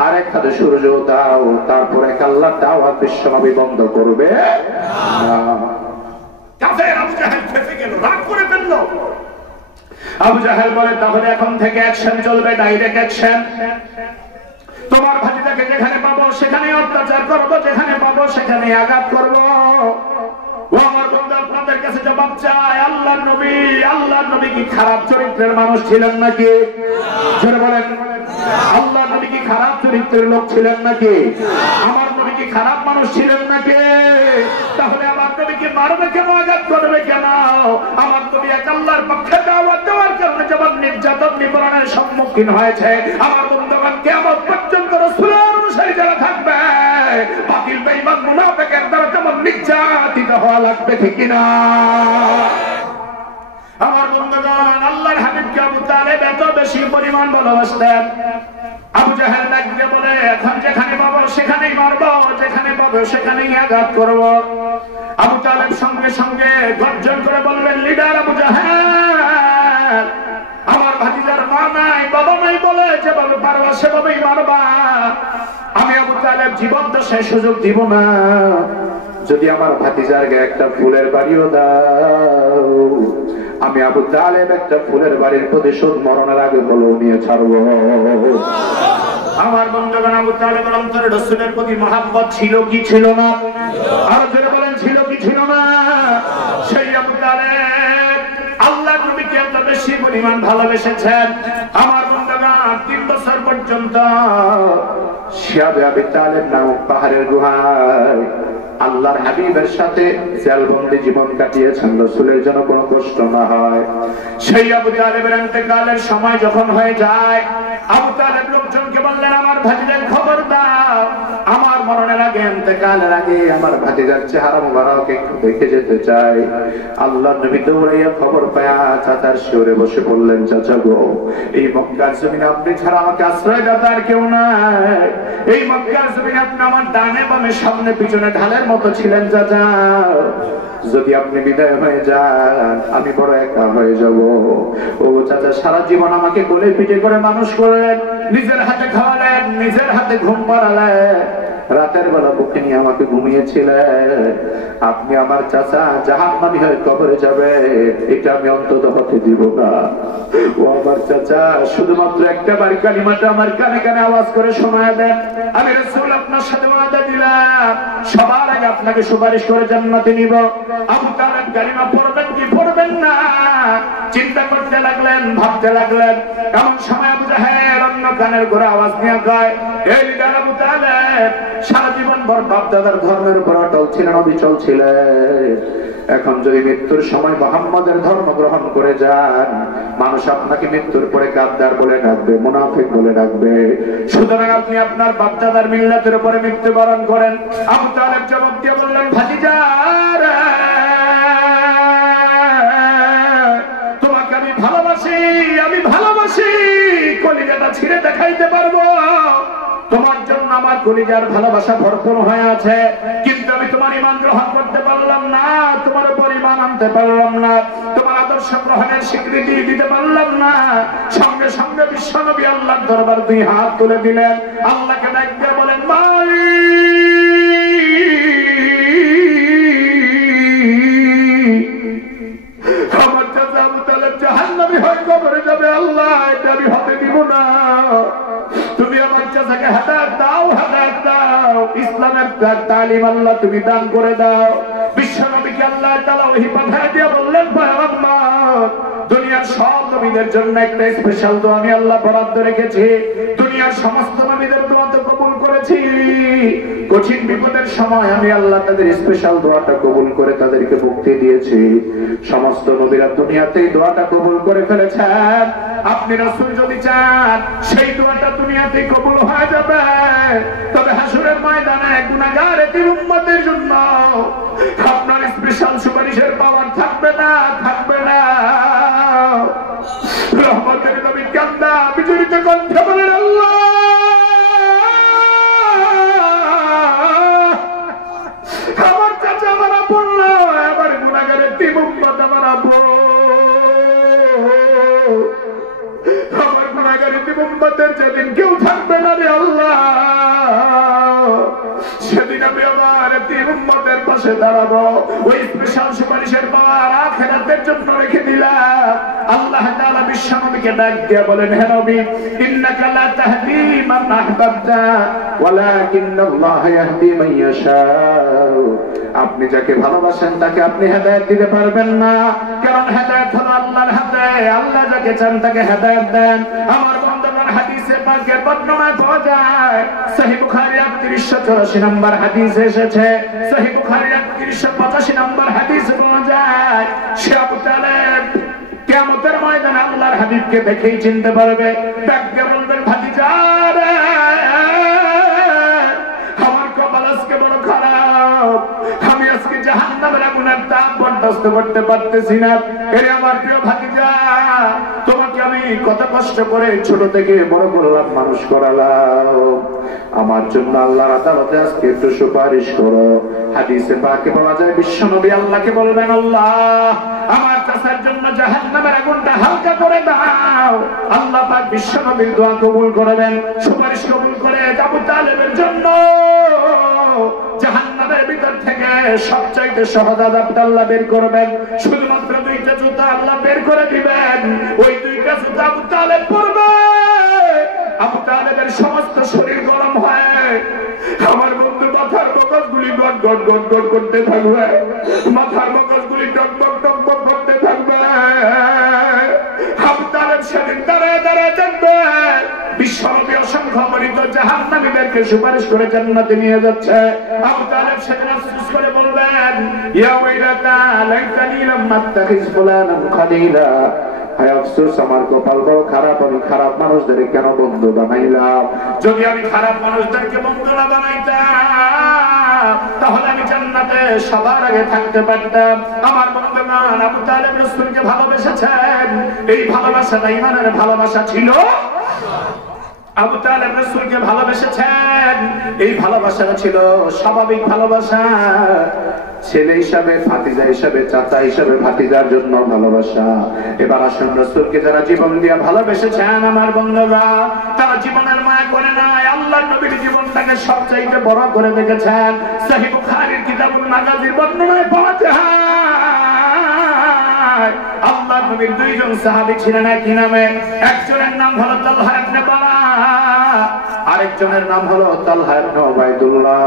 আর এক হাতে সূর্য দাও, তারপর এক আল্লাহর দাওয়াত বিশ্বনবী বন্ধ করবে না। কাফের আবু জাহেল ফেঁসে গেল, রাগ করে ফেলল। আবু জাহেল বলে, তাহলে এখন থেকে অ্যাকশন চলবে, ডাইরেক্ট অ্যাকশন। তোমার ভাতিজাকে যেখানে পাবো সেখানে অত্যাচার করবো, যেখানে পাবো সেখানে আঘাত করবো। ও আমার বন্ধু, আপনাদের কাছে জবাব চাই, আল্লাহর নবী কি খারাপ চরিত্রের মানুষ ছিলেন নাকি? জোরে বলেন, আল্লাহর নবী কি খারাপ চরিত্রের লোক ছিলেন নাকি? আমার নবী কি খারাপ মানুষ ছিলেন নাকি? তাহলে আমার নবীকে মারবে কেন, আঘাত করবে কেন? আমার নবী এক আল্লাহর পক্ষে দাওয়াত দেওয়ার কারণে যেমন নির্যাতন নিপীড়নের সম্মুখীন হয়েছে, আমার বন্ধুগণ কিয়ামত পর্যন্ত রাসূলের অনুসারী যারা থাকবে, বাতিল বেঈমান মুনাফিকের দ্বারা যেমন নির্যাতিত হওয়া লাগবে, ঠিক কিনা? আমার বন্ধুগণ, আল্লাহর হাবিবকে আবু তালেব এত বেশি পরিমাণ ভালোবাসতেন। আবু জাহেল লাগবে বলে, এখন যেখানে পাবো সেখানেই মারবো, যেখানে পাবো সেখানেই আঘাত করবো। আবু তালেব সঙ্গে সঙ্গে গর্জন করে বললেন, লিডার আবু জাহেল, আমার ভাতিজার মা নাই বাবা নাই বলে যেভাবে পারবা সেভাবেই মারবা। আমি আবু তালেব জীবন দশায় সুযোগ দিব না। যদি আমার ভাতিজার গায়ে একটা ফুলের বাড়িও দাও, আমি আবু তালেব একটা ফুলের বাড়ির প্রতিশোধ মরণের আগে বলে নিয়ে ছাড়বো। আমার বন্ধুগণ, আবু তালেবের অন্তরে রাসূলের প্রতি মহব্বত ছিল কি ছিল না? আর জোরে বলেন, ছিল কি ছিল না? সেই আবু তালেব আল্লাহর নবীকে এত বেশি পরিমাণ ভালোবেসেছেন। আমার বন্ধুগণ, 3 বছর পর্যন্ত শিয়াবে আবি তালেব নামক পাহাড়ের গুহায় আল্লাহর হাবিবের সাথে জেলবন্দি জীবন কাটিয়েছেন, রাসূলের যেন কোনো কষ্ট না হয়। সেই আবু তালেবের ইন্তেকালের সময় যখন হয়ে যায়, আবু তালেব লোকজনকে বললেন, আমার ভাতিজার খবর দাও, আমার মরণের আগে, ইন্তেকালের আগে আমার ভাতিজার চেহারা মুবারক একটু দেখে যেতে চাই। আল্লাহর নবী দৌড়াইয়া খবর পায়া চাচার শিওরে বসে বললেন, চাচা গো, এই মক্কার জমিনে আপনি ছাড়া আমাকে আশ্রয়দাতা আর কেউ নাই। এই মক্কার জমিনে আপনি আমার ডানে বামে সামনে পিছনে ঢালের মতো ছিলেন চাচা। যদি আপনি বিদায় হয়ে যান আমি বড় একা হয়ে যাব। ও চাচা, সারা জীবন আমাকে কোলে পিঠে করে মানুষ করলেন, নিজের হাতে খাওয়ালেন, নিজের হাতে ঘুম পাড়ালেন, রাতের বেলা বুকে নিয়ে আমাকে ঘুমিয়েছিলেন। আপনি আমার চাচা জাহান্নামী হয়ে কবরে যাবে, এটা আমি অন্তত হতে দিব না। ও আমার চাচা, শুধুমাত্র একটা বার কালিমাটা আমার কানে কানে আওয়াজ করে শোনায় দেন, আমি রাসূল আপনার সাথে ওয়াদা দিলাম সবার আগে আপনাকে সুপারিশ করে জান্নাতে নিব। আবু তালেব কালিমা পড়বেন কি পড়বেন না চিন্তা করতে লাগলেন, ভাবতে লাগলেন। এমন সময় আবু জাহেল অন্য কানের ঘোরা আওয়াজ নিয়ে কয়, এই লিডার আবু তালেব, সারা জীবন ভর বাপ দাদার ধর্মের উপর অটল ছিলেন, অবিচল ছিলেন। এখন যদি মৃত্যুর সময় মুহাম্মাদের ধর্ম গ্রহণ করে যান, মানুষ আপনাকে মৃত্যুর পরে গাদ্দার বলে ডাকবে, মুনাফিক বলে ডাকবে। সুতরাং আপনি আপনার বাপ দাদার মিল্লাতের উপরে মৃত্যুবরণ করেন। আবু তালেব জবাব দিয়ে বললেন, ভাতিজা, তোমাকে আমি ভালোবাসি, আমি ভালোবাসি, কলিজাটা ছিঁড়ে দেখাইতে পারবো। তোমার জন্য আমার কলিজার ভালোবাসা ভরপুর হয়ে আছে, কিন্তু আমি তোমার ঈমান গ্রহণ করতে পারলাম না, তোমার উপর ঈমান আনতে পারলাম না, তোমার আদর্শ গ্রহণের স্বীকৃতি দিতে পারলাম না। সঙ্গে সঙ্গে বিশ্বনবী আল্লাহর দরবার 2 হাত তুলে দিলেন, আল্লাহকে ডাক দিয়ে বলেন, মালিক আল্লাহ এটা আমি হতে দিব না। তুমি আমার চাচাকে হেদায়েত দাও, হেদায়েত দাও। ইসলামের তালিম আল্লাহ তুমি দান করে দাও। বিশ্বনবীকে আল্লাহ তাআলা ওহী পাঠিয়ে দিয়ে বললেন, মুহাম্মদ দুনিয়ার সব নবীদের জন্য একটা স্পেশাল দোয়া আমি আল্লাহ বরাদ্দ রেখেছি। দুনিয়ার সমস্ত নবীদের দোয়া তো কবুল করেছি, কঠিন বিপদের সময় আমি আল্লাহ তাদের স্পেশাল দোয়াটা কবুল করে তাদেরকে মুক্তি দিয়েছি। সমস্ত নবীরা দুনিয়াতেই দোয়াটা কবুল করে ফেলেছেন। আপনি রাসূল যদি চান সেই দোয়াটা দুনিয়াতে কবুল হয়ে যাবে, তবে হাসরের ময়দানে গুনাহগার এতিম উম্মতের জন্য আপনার স্পেশাল সুপারিশের পাওয়ার থাকবে না, থাকবে না। রহমতের নবী কান্দা বিজড়িত কণ্ঠে বলেন, আল্লাহ আমার চাচা আমার আপন নয়, আমার গুনাহগার এতিম উম্মত আমার আপন। আমার গুনাহগার এতিম উম্মতের যেদিন কেউ থাকবে না রে আল্লাহ, সেদিন আমি আমার এতিম উম্মতের পাশে দাঁড়াবো। ওই স্পেশাল সুপারিশের পাওয়ার আখিরাতের জন্য রেখে দিলাম। আল্লাহ তাআলা বিশ্বনবীকে ডাক দিয়ে বলেন, হে নবী, ইন্নাকা লা তাহদি মান আহবাবতা ওয়ালাকিন্নাল্লাহা ইয়াহদি মান ইয়াশা। আপনি যাকে ভালোবাসেন তাকে আপনি হেদায়েত দিতে পারবেন না, কারণ হেদায়েত হলো আল্লাহর হাতে। আল্লাহ যাকে চান তাকে হেদায়েত দেন। আমার বন্ধুগণ, হাদিসে পাকের বর্ণনায় পাওয়া যায়, সহিহ বুখারী 3884 নম্বর হাদিসে এসেছে, সহিহ বুখারী 3885 নম্বর হাদিসে পাওয়া যায়, সে আবু তালেব কিয়ামতের ময়দানে আল্লাহর হাবিবকে দেখেই চিনতে পারবে। ডাকতে বলবেন, ভাতিজা রে, আমার কপাল আজকে বড় খারাপ, আমি আজকে জাহান্নামের আগুনের তাপ বরদাস্ত করতে পারতেছি না। এরে আমার প্রিয় ভাতিজা, তোমাকে আমি কত কষ্ট করে ছোট থেকে বড় করলাম, মানুষ করালাম, আমার জন্য আল্লাহর আদালতে আজকে একটু সুপারিশ করো। হাদিসে পাকে পাওয়া যায়, বিশ্বনবী আল্লাহকে বলবেন, আল্লাহ আমার চাচার জন্য জাহান্নামের আগুনটা হালকা করে দাও। আল্লাহ পাক বিশ্বনবীর দোয়া কবুল করবেন, সুপারিশ কবুল করে আবু তালেবের জন্য জাহান্নামের ভিতর থেকে সবচাইতে সহজ আযাবটা আল্লাহ বের করবেন। শুধুমাত্র দুইটা জুতা আল্লাহ বের করে দিবেন, ওই দুইটা জুতা আবু তালেব পরবে। আবু তালেবের সমস্ত শরীর গরম হয়, আমার বন্ধু মাথার মগজগুলি গট গট গট গট করতে থাকবে, মাথার মগজগুলি টকবক টকবক করতে থাকবে। আবু তালেব সেদিন দাঁড়ায় দাঁড়ায় থাকবে, বিশ্বনবী অসংখ্য অগণিত জাহান্নামীদেরকে সুপারিশ করে জান্নাতে নিয়ে যাচ্ছে। আবু তালেব সেদিন আফসোস করে বলবেন, ইয়া ওয়াইলাতা লাইতানি লাম আত্তাখিজ ফুলানান খালিলা। হায় আফসোস, আমার কপাল বড় খারাপ, আমি খারাপ মানুষদের কেন বন্ধু বানাইলাম। যদি আমি খারাপ মানুষদেরকে বন্ধু না বানাইতাম, তাহলে আমি জান্নাতে সবার আগে থাকতে পারতাম। আমার বন্ধুগণ, আবু তালেব রাসূলকে ভালোবেসেছেন, এই ভালোবাসাটা ঈমানের ভালোবাসা ছিল। আবু তালেব রাসূলকে ভালোবেসেছেন, এই ভালোবাসাটা ছিল স্বাভাবিক ভালোবাসা। ছেলে হিসাবে, ভাতিজা হিসাবে, চাচা হিসাবে ভাতিজার জন্য ভালোবাসা। এবার আসুন, রাসূলকে যারা জীবন দিয়ে ভালোবেসেছেন আমার বন্ধুরা, তারা জীবনের মায়া করে নাই, আল্লাহর নবীর জীবনটাকে সবচাইতে বড় করে দেখেছেন। সহিহ বুখারীর কিতাবুল মাগাজির বর্ণনায় পাওয়া যায়, আল্লাহর নবীর দুইজন সাহাবী ছিলেন একই নামে। একজনের নাম হলো তালহা ইবনে বারা, আরেকজনের নাম হলো তালহা ইবনে উবাইদুল্লাহ।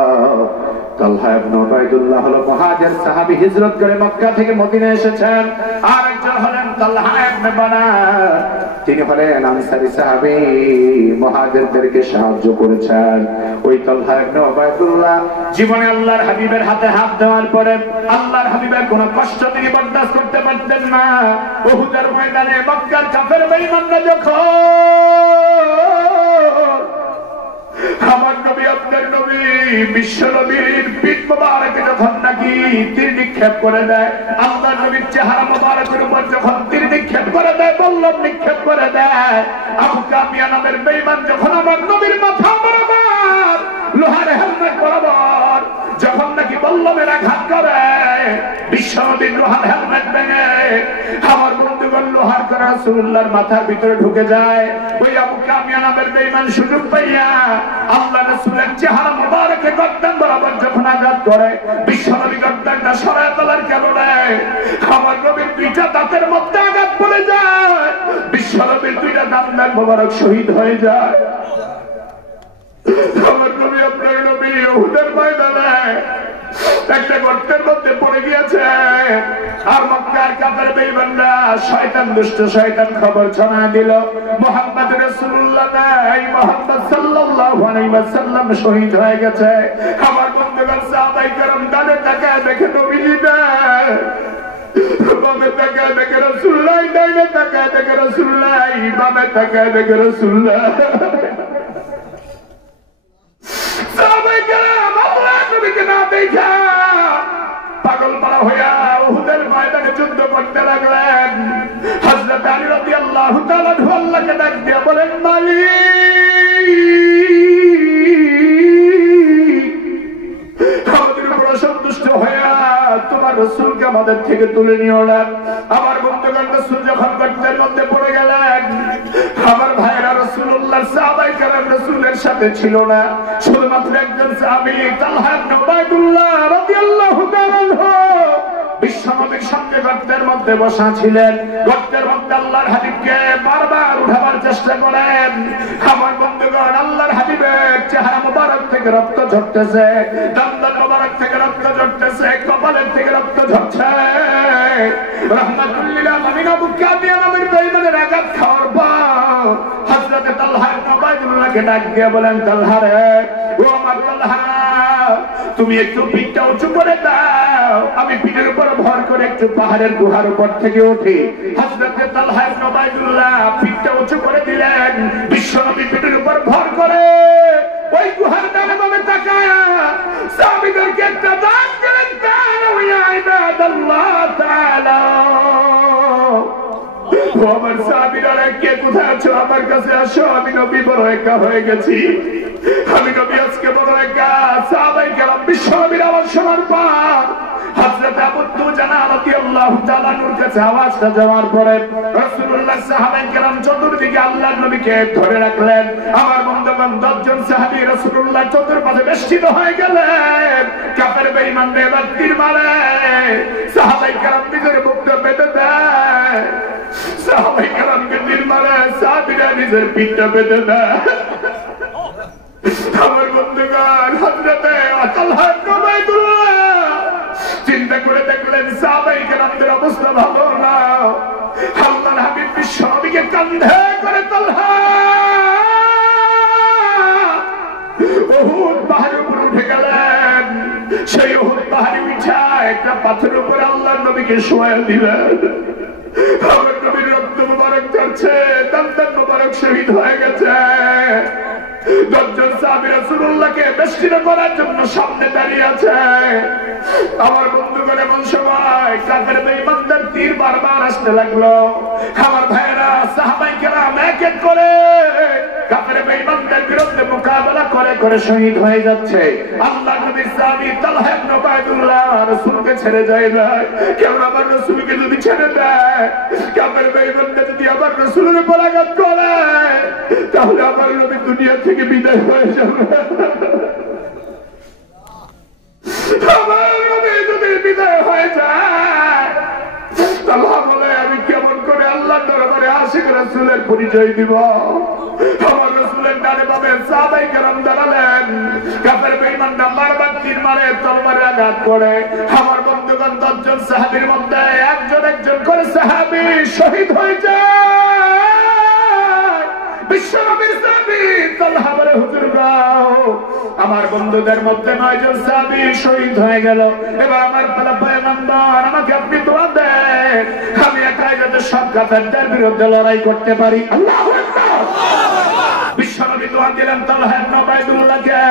তালহা ইবনে উবাইদুল্লাহ হলো মুহাজির সাহাবী, হিজরত করে মক্কা থেকে মদিনা এসেছেন। আরেকজন হলেন তালহা ইবনে বারা, তিনি হলেন আনসারী সাহাবী, মুহাজিরদেরকে সাহায্য করেছেন। ওই তালহা ইবনে উবাইদুল্লাহ জীবনে আল্লাহর হাবিবের হাতে হাত দেওয়ার পরে আল্লাহর হাবিবের কোনো কষ্ট তিনি বরদাস্ত করতে পারতেন না। উহুদের ময়দানে মক্কার কাফের বেঈমানরা যখন আমার নবী, আপনার নবী, বিশ্ব নবীর পিঠ মোবারকে যখন নাকি তীর নিক্ষেপ করে দেয়, আল্লাহর নবীর চেহারা মোবারকের উপর যখন তীর নিক্ষেপ করে দেয়, বল্লম নিক্ষেপ করে দেয়, আবু কামিয়া নামের বেঈমান যখন আমার নবীর মাথা বরাবর লোহার হেলমেট বরাবর যখন নাকি বল্লমের আঘাত করে, বিশ্ব নবীর লোহার হেলমেট ভেঙে আমার বন্ধুগণ লোহার করে রাসূলুল্লাহর মাথার ভিতরে ঢুকে যায়। ওই আবু কামিয়া নামের বেঈমান সুযোগ পাইয়া আল্লাহ রাসূলের চেহারা মোবারকে গর্দান বরাবর যখন আঘাত করে বিশ্বনবী গর্দানটা সরায় তোলার কারণে আমার নবীর দুইটা দাঁতের মধ্যে আঘাত পড়ে যায়, বিশ্বনবীর দুইটা দাঁত মোবারক শহীদ হয়ে যায়। আমার নবী আপনার নবী উহুদের ময়দানে একটা গর্তের মধ্যে পড়ে গিয়েছে, আর মক্কার কাফের বেঈমানরা শয়তান দুষ্ট শয়তান খবর ছড়া দিল মুহাম্মদ রাসূলুল্লাহ নাই, মুহাম্মদ সাল্লাল্লাহু আলাইহি ওয়াসাল্লাম শহীদ হয়ে গেছে। আমার বন্ধুগণ সাহাবায়ে কেরাম ডানে তাকায় দেখে নবীজি নাই, বামে তাকায় দেখে রাসূলুল্লাহ, ডাইনে তাকায় দেখে রাসূলুল্লাহ, বামে তাকায় দেখে রাসূলুল্লাহ। সাহাবায়ে কেরাম আল্লাহর নবীকে না দেখা পাগল পারা হইয়া উহুদের ময়দানে যুদ্ধ করতে লাগলেন। হযরত আলী রাদিয়াল্লাহু তাআলা আল্লাহকে ডাক দিয়ে বলেন, মালিক আমাদের উপর অসন্তুষ্ট হইয়া তোমার রাসূলকে আমাদের থেকে তুলে নিও না। আমার বন্ধুগণ রাসূল যখন গর্তের মধ্যে পড়ে গেলেন, আমার ভাইরা রাসূলুল্লাহ সাহাবায়ে কেরাম রাসূলের সাথে ছিল না, শুধুমাত্র একজন সাহাবী তালহা ইবনে উবাইদুল্লাহ রাদিয়াল্লাহু তাআলা বিশ্বনবীর সঙ্গে গর্তের মধ্যে বসা ছিলেন। গর্তের মধ্যে আল্লাহর হাবিবকে বারবার উঠাবার চেষ্টা করেন। আমার বন্ধুগণ আল্লাহর হাবিবের চেহারা মোবারক থেকে রক্ত ঝরতেছে, দন্দন মোবারক থেকে রক্ত ঝরতেছে, কপালের থেকে রক্ত ঝরছে। রাহমাতুল লিল আলামিন আবু কাদিয়া নামের বেঈমানের আঘাত খাওয়ার পর হযরত তালহা ইবনে উবাইদুল্লাহকে ডাক দিয়ে বলেন, তালহা রে, ও আমার তালহা, তুমি একটু পিঠটা উঁচু করে দাও, আমি পিঠের উপর ভর করে একটু পাহাড়ের গুহার উপর থেকে উঠি। হযরত তালহা ইবনে উবাইদুল্লাহ পিঠটা উঁচু করে দিলেন, বিশ্বনবী পিঠের উপর ভর করে ওই গুহার ডানে বামে তাকায়া সাহাবীদেরকে একটা ডাক দিলেন, তাআলা ইয়া ইবাদাল্লাহ তাআলা, ও আমার সাহাবীরা, কে কোথায় আছো আমার কাছে আসো, আমি নবী বড় একা হয়ে গেছি, আমি নবী আজকে বড় একা। সাহাবায়ে কেরাম বিশ্বনবীর আওয়াজ শোনার পর হযরত আবু দুজানা রাদিয়াল্লাহু তাআলা নূর কাছে আওয়াজটা যাওয়ার পরে রাসূলুল্লাহ সাহাবায়ে কেরাম চতুর্দিকে আল্লাহর নবীকে ধরে রাখলেন। আমার বন্ধুগণ 10 জন সাহাবী রাসূলুল্লাহ চতুর্পাশে বেষ্টিত হয়ে গেলেন। কাফের বেঈমানরা এবার তীর মারে, সাহাবায়ে কেরাম নিজের বুকটা বেঁধে দেয়, সাহাবায়ে কেরামকে তীর মারে, সাহাবীরা নিজের পিঠটা বেঁধে দেয়। আমার বন্ধুগণ হযরতে তালহা ইবনে উবাইদুল্লাহ চিন্তা করে দেখলেন সাহাবায়ে কেরামদের অবস্থা ভালো না। আল্লাহর হাবিব বিশ্বনবীকে কাঁধে করে তালহা উহুদ পাহাড়ের উপর উঠে গেলেন। সেই উহুদ পাহাড়ে উঠা একটা পাথরের উপর আল্লাহর নবীকে শোয়ায় দিলেন। আমার নবীর রক্ত মুবারক ঝরছে, দাঁত মুবারক শহীদ হয়ে গেছে। 10 জন সাহাবী রাসূলুল্লাহকে বেষ্টিত করার জন্য সামনে দাঁড়িয়ে আছে। আমার বন্ধুগণ এমন সময় কাফের বেঈমানদের তীর বারবার আসতে লাগলো। আমার ভাইয়েরা সাহাবায়ে কেরাম এক এক করে কাফের বেঈমানদের বিরুদ্ধে মোকাবেলা করে করে শহীদ হয়ে যাচ্ছে। আল্লাহর নবীর সাহাবী তালহা ইবনে উবাইদুল্লাহ রাসূলকে ছেড়ে যায় না। কেউ আমার রাসূলকে যদি ছেড়ে দেয়, কাফের বেঈমানরা যদি আমার রাসূলের উপর আঘাত করে, তাহলে আমার নবী দুনিয়া থেকে বিদায় হয়ে যাবে। আমার নবী যদি বিদায় হয়ে যায়, তালহা বলে, আমি কেমন করে আল্লাহর দরবারে আশিক রাসূলের পরিচয় দিব? আমার রাসূলের ডানে বামে সাহাবায়ে কেরাম দাঁড়ালেন। কাফের বেঈমানরা বারবার তীর মারে, তরবারে আঘাত করে। আমার বন্ধুগণ 10 জন সাহাবীর মধ্যে একজন একজন করে সাহাবী শহীদ হয়ে যায়। বিশ্বনবীর সাহাবী তালহা বলে, হুজুর গাও, আমার বন্ধুদের মধ্যে 9 জন সাহাবী শহীদ হয়ে গেল। এবার আমার পালা পয়গম্বর, আমাকে আপনি দোয়া দেন, আমি একাই যাতে সব কাফেরদের বিরুদ্ধে লড়াই করতে পারি। আল্লাহু আকবার। বিশ্বনবী দোয়া দিলেন তালহা ইবনে উবাইদুল্লাহকে,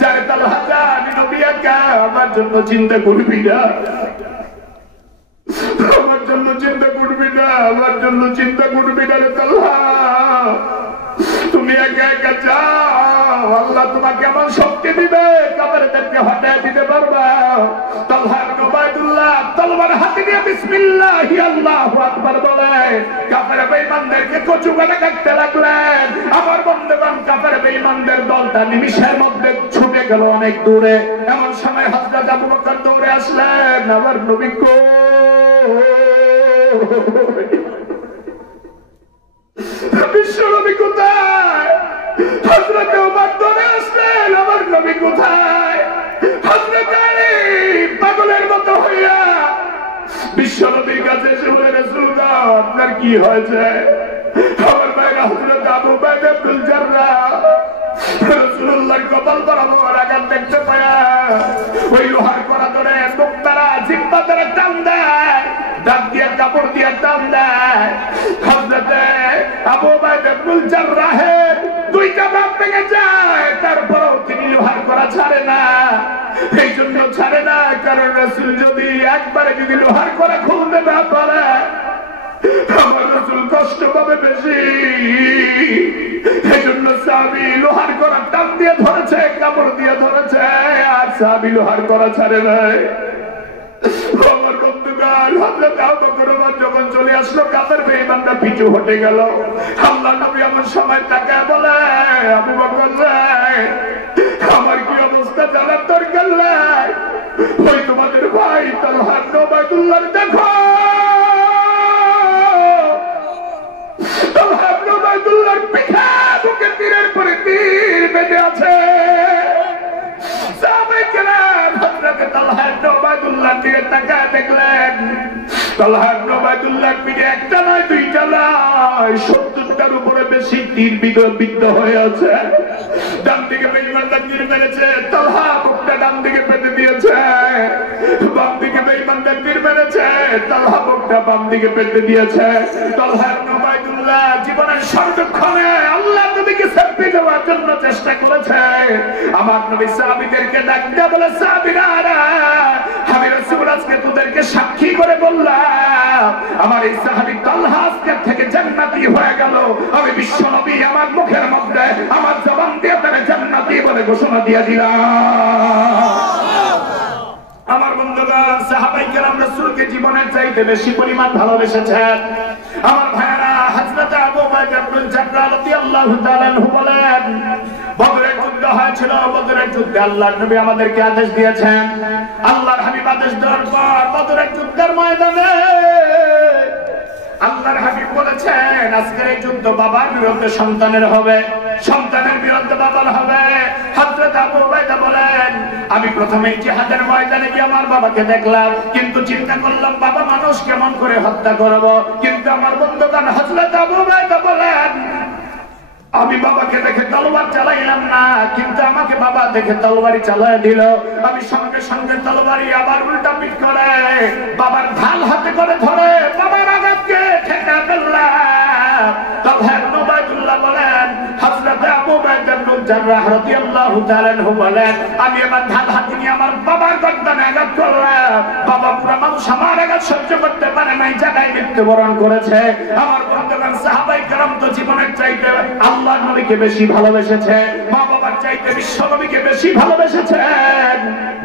যারে তালহা জানি নবী একা, আমার জন্য চিন্তা করবি না, আমার জন্য চিন্তা করবি না, আমার জন্য চিন্তা করবি না রে তালহা, তুমি একা একা যাও, আল্লাহ তোমাকে এমন শক্তি দিবে কাফেরদেরকে হটায় দিতে পারবা। তালহা ইবনে উবাইদুল্লাহ তলোয়ার হাতে নিয়ে বিসমিল্লাহি আল্লাহু আকবার বলে কাফের বেঈমানদেরকে কচুকাটা কাটতে লাগলেন। আমার বন্ধুগণ কাফের বেঈমানদের দলটা নিমিষের মধ্যে ছুটে গেল অনেক দূরে। এমন সময় হযরত আবু বকর দৌড়ে আসলেন, আমার নবী কই, বিশ্বনবী কোথায়? হযরত ওমর দৌড়ে আসলেন, আমার নবী কোথায়? হযরত আলী পাগলের মতো হইয়া বিশ্বনবীর কাছে এসে বলে, রাসূলুল্লাহ আপনার কি হয়েছে? আমার ভাইরা হযরত আবু উবাইদা ইবনুল জাররাহ রাসূলুল্লাহর কপাল বরাবর আঘাত দেখতে পায়া ওই লোহার কড়া ধরে মুখ দ্বারা জিহ্বা দ্বারা টান দেয়, দাঁত দিয়ে কাপড় দিয়ে টান দেয়। হযরত আবু উবাইদা ইবনুল জাররাহের দুইটা দাঁত ভেঙে যায়, তারপরেও তিনি লোহার কড়া ছাড়ে না। এই জন্য ছাড়ে না কারণ রাসূল যদি একবারে যদি লোহার কড়া খুলতে না পারে, আমার রাসূল কষ্ট পাবে বেশি। এই জন্য সাহাবী লোহার কড়া টান দিয়ে ধরেছে, কাপড় দিয়ে ধরেছে, আর সাহাবী লোহার কড়া ছাড়ে নাই। আমার বন্ধুগণ, হযরত আবু বকর ওমর যখন চলে আসলো, কাফের বেঈমানরা পিছু হটে গেল। আল্লাহর নবী এমন সময় তাকায় বলে, আবু বকর রে, আমার কি অবস্থা জানার দরকার নাই? ওই তোমাদের ভাই তালহা ইবনে উবাইদুল্লাহ দেখো, তালহা ইবনে উবাইদুল্লাহর পিঠে বুকে তীরের পরে তীর বেঁধে আছে। সাহাবায়ে কেরাম হযরত তালহা ইবনে উবাইদুল্লাহর দিকে তাকায় দেখলেন, তালহা ইবনে উবাইদুল্লাহর পিঠে একটা নয় দুইটা নয় 70টার উপরে বেশি তীর বিদ্ধ হয়ে আছে। ডান দিকে বেঈমানরা তীর মেরেছে, তালহা বুকটা ডান দিকে পেতে দিয়েছে। বাম দিকে বেঈমানরা তীর মেরেছে, তালহা বুকটা বাম দিকে পেতে দিয়েছে। তালহা ইবনে উবাইদুল্লাহ জীবনের সর্বক্ষণে আল্লাহ নবীকে ছাপিয়ে দেওয়ার জন্য চেষ্টা করেছে। আমার নবী সাহাবীদেরকে ডাক দিয়ে বলে, সাহাবীরা আমি রাসূল আজকে তোদেরকে সাক্ষী করে বললাম, আমার এই সাহাবী তালহা আজকে থেকে জান্নাতি হয়ে গেল। আমি বিশ্ব নবী আমার মুখের মধ্যে আমার জবান দিয়ে তারা জান্নাতি বলে ঘোষণা দিয়ে দিলাম। আমার বন্ধুগণ, সাহাবায়ে কেরাম রাসূলকে জীবনের চাইতে বেশি পরিমাণ ভালোবেসেছেন। আমার ভাইয়েরা, হযরত আবু উবাইদা ইবনুল জাররাহ রাদিয়াল্লাহু তাআলা আনহু বলেন, বদরের যুদ্ধ হয়েছিল। বদরের যুদ্ধে আল্লাহর নবী আমাদেরকে আদেশ দিয়েছেন। আল্লাহর হাবিব আদেশ দেওয়ার পর বদরের যুদ্ধের ময়দানে আল্লাহর হাবিব বলেছেন, আজকের এই যুদ্ধ বাবার বিরুদ্ধে সন্তানের হবে, সন্তানের বিরুদ্ধে বাবার হবে। হযরত আবু উবাইদা বলেন, আমি প্রথমে জিহাদের ময়দানে গিয়ে আমার বাবাকে দেখলাম, কিন্তু চিন্তা করলাম বাবা মানুষ কেমন করে হত্যা করব। কিন্তু আমার বন্ধুগণ, হযরত আবু উবাইদা বলেন, আমি বাবাকে দেখে তলোয়ার চালাইলাম না, কিন্তু আমাকে বাবা দেখে তলোয়ারি চালায় দিল। আমি সঙ্গে সঙ্গে তলোয়ারি আবার উল্টা পিঠ করে বাবার ঢাল হাতে করে ধরে বাবার আঘাতকে ঠেকা ফেললাম। তালহা ইবনে উবাইদুল্লাহ বলেন, হযরত আবু উবাইদা ইবনুল জাররাহ রাদিয়াল্লাহু তাআলা আনহু বলেন, আমি আমার ঢাল হাতে নিয়ে আমার বাবার গর্দানে আঘাত করলাম। বাবা পুরো মানুষ আমার আঘাত সহ্য করতে পারে নাই, জায়গায় মৃত্যুবরণ করেছে। আমার বন্ধুগণ, সাহাবায়ে কেরাম তো জীবনের চাইতে আল্লাহর নবীকে বেশি ভালোবেসেছে, মা বাবার চাইতে বিশ্ব নবীকে বেশি ভালোবেসেছেন।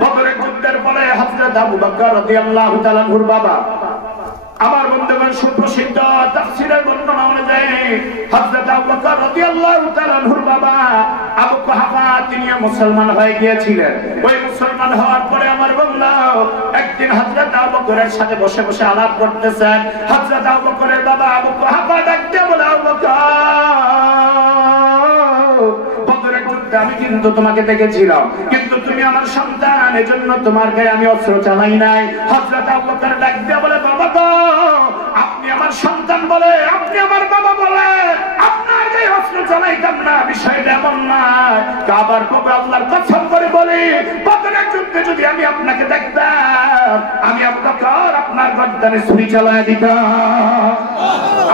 বদরের যুদ্ধের পরে হযরত আবু বকর রাদিয়াল্লাহু তাআলা আনহুর বাবা, আমার বন্ধুগণ, সুপ্রসিদ্ধ তাফসীরের বর্ণনা অনুযায়ী হযরত আবু বকর রাদিয়াল্লাহু তাআলা আনহুর বাবা আবু কুহাফা তিনি মুসলমান হয়ে গিয়েছিলেন। ওই মুসলমান হওয়ার পরে আমার বন্ধু একদিন হযরত আবু বকরের সাথে বসে বসে আলাপ করতেছেন। হযরত আবু বকরের বাবা আবু কুহাফা ডাকতে বলে, আবু বকর, বদরের যুদ্ধে আমি কিন্তু তোমাকে দেখেছিলাম, কিন্তু তুমি আমার সন্তান, এজন্য তোমার গায়ে আমি অস্ত্র চালাই নাই। হযরত আবু বকর ডাক দিয়ে বলে, বাবা গো, আপনি আমার সন্তান বলে, আপনি আমার বাবা বলে আপনার গায়ে অস্ত্র চালাইতাম না, বিষয়টা এমন না। কাবার কবে আল্লাহর কসম করে বলি, বদরের যুদ্ধে যদি আমি আপনাকে দেখতাম, আমি আবু বকর আপনার গর্দানে ছুরি চালায় দিতাম।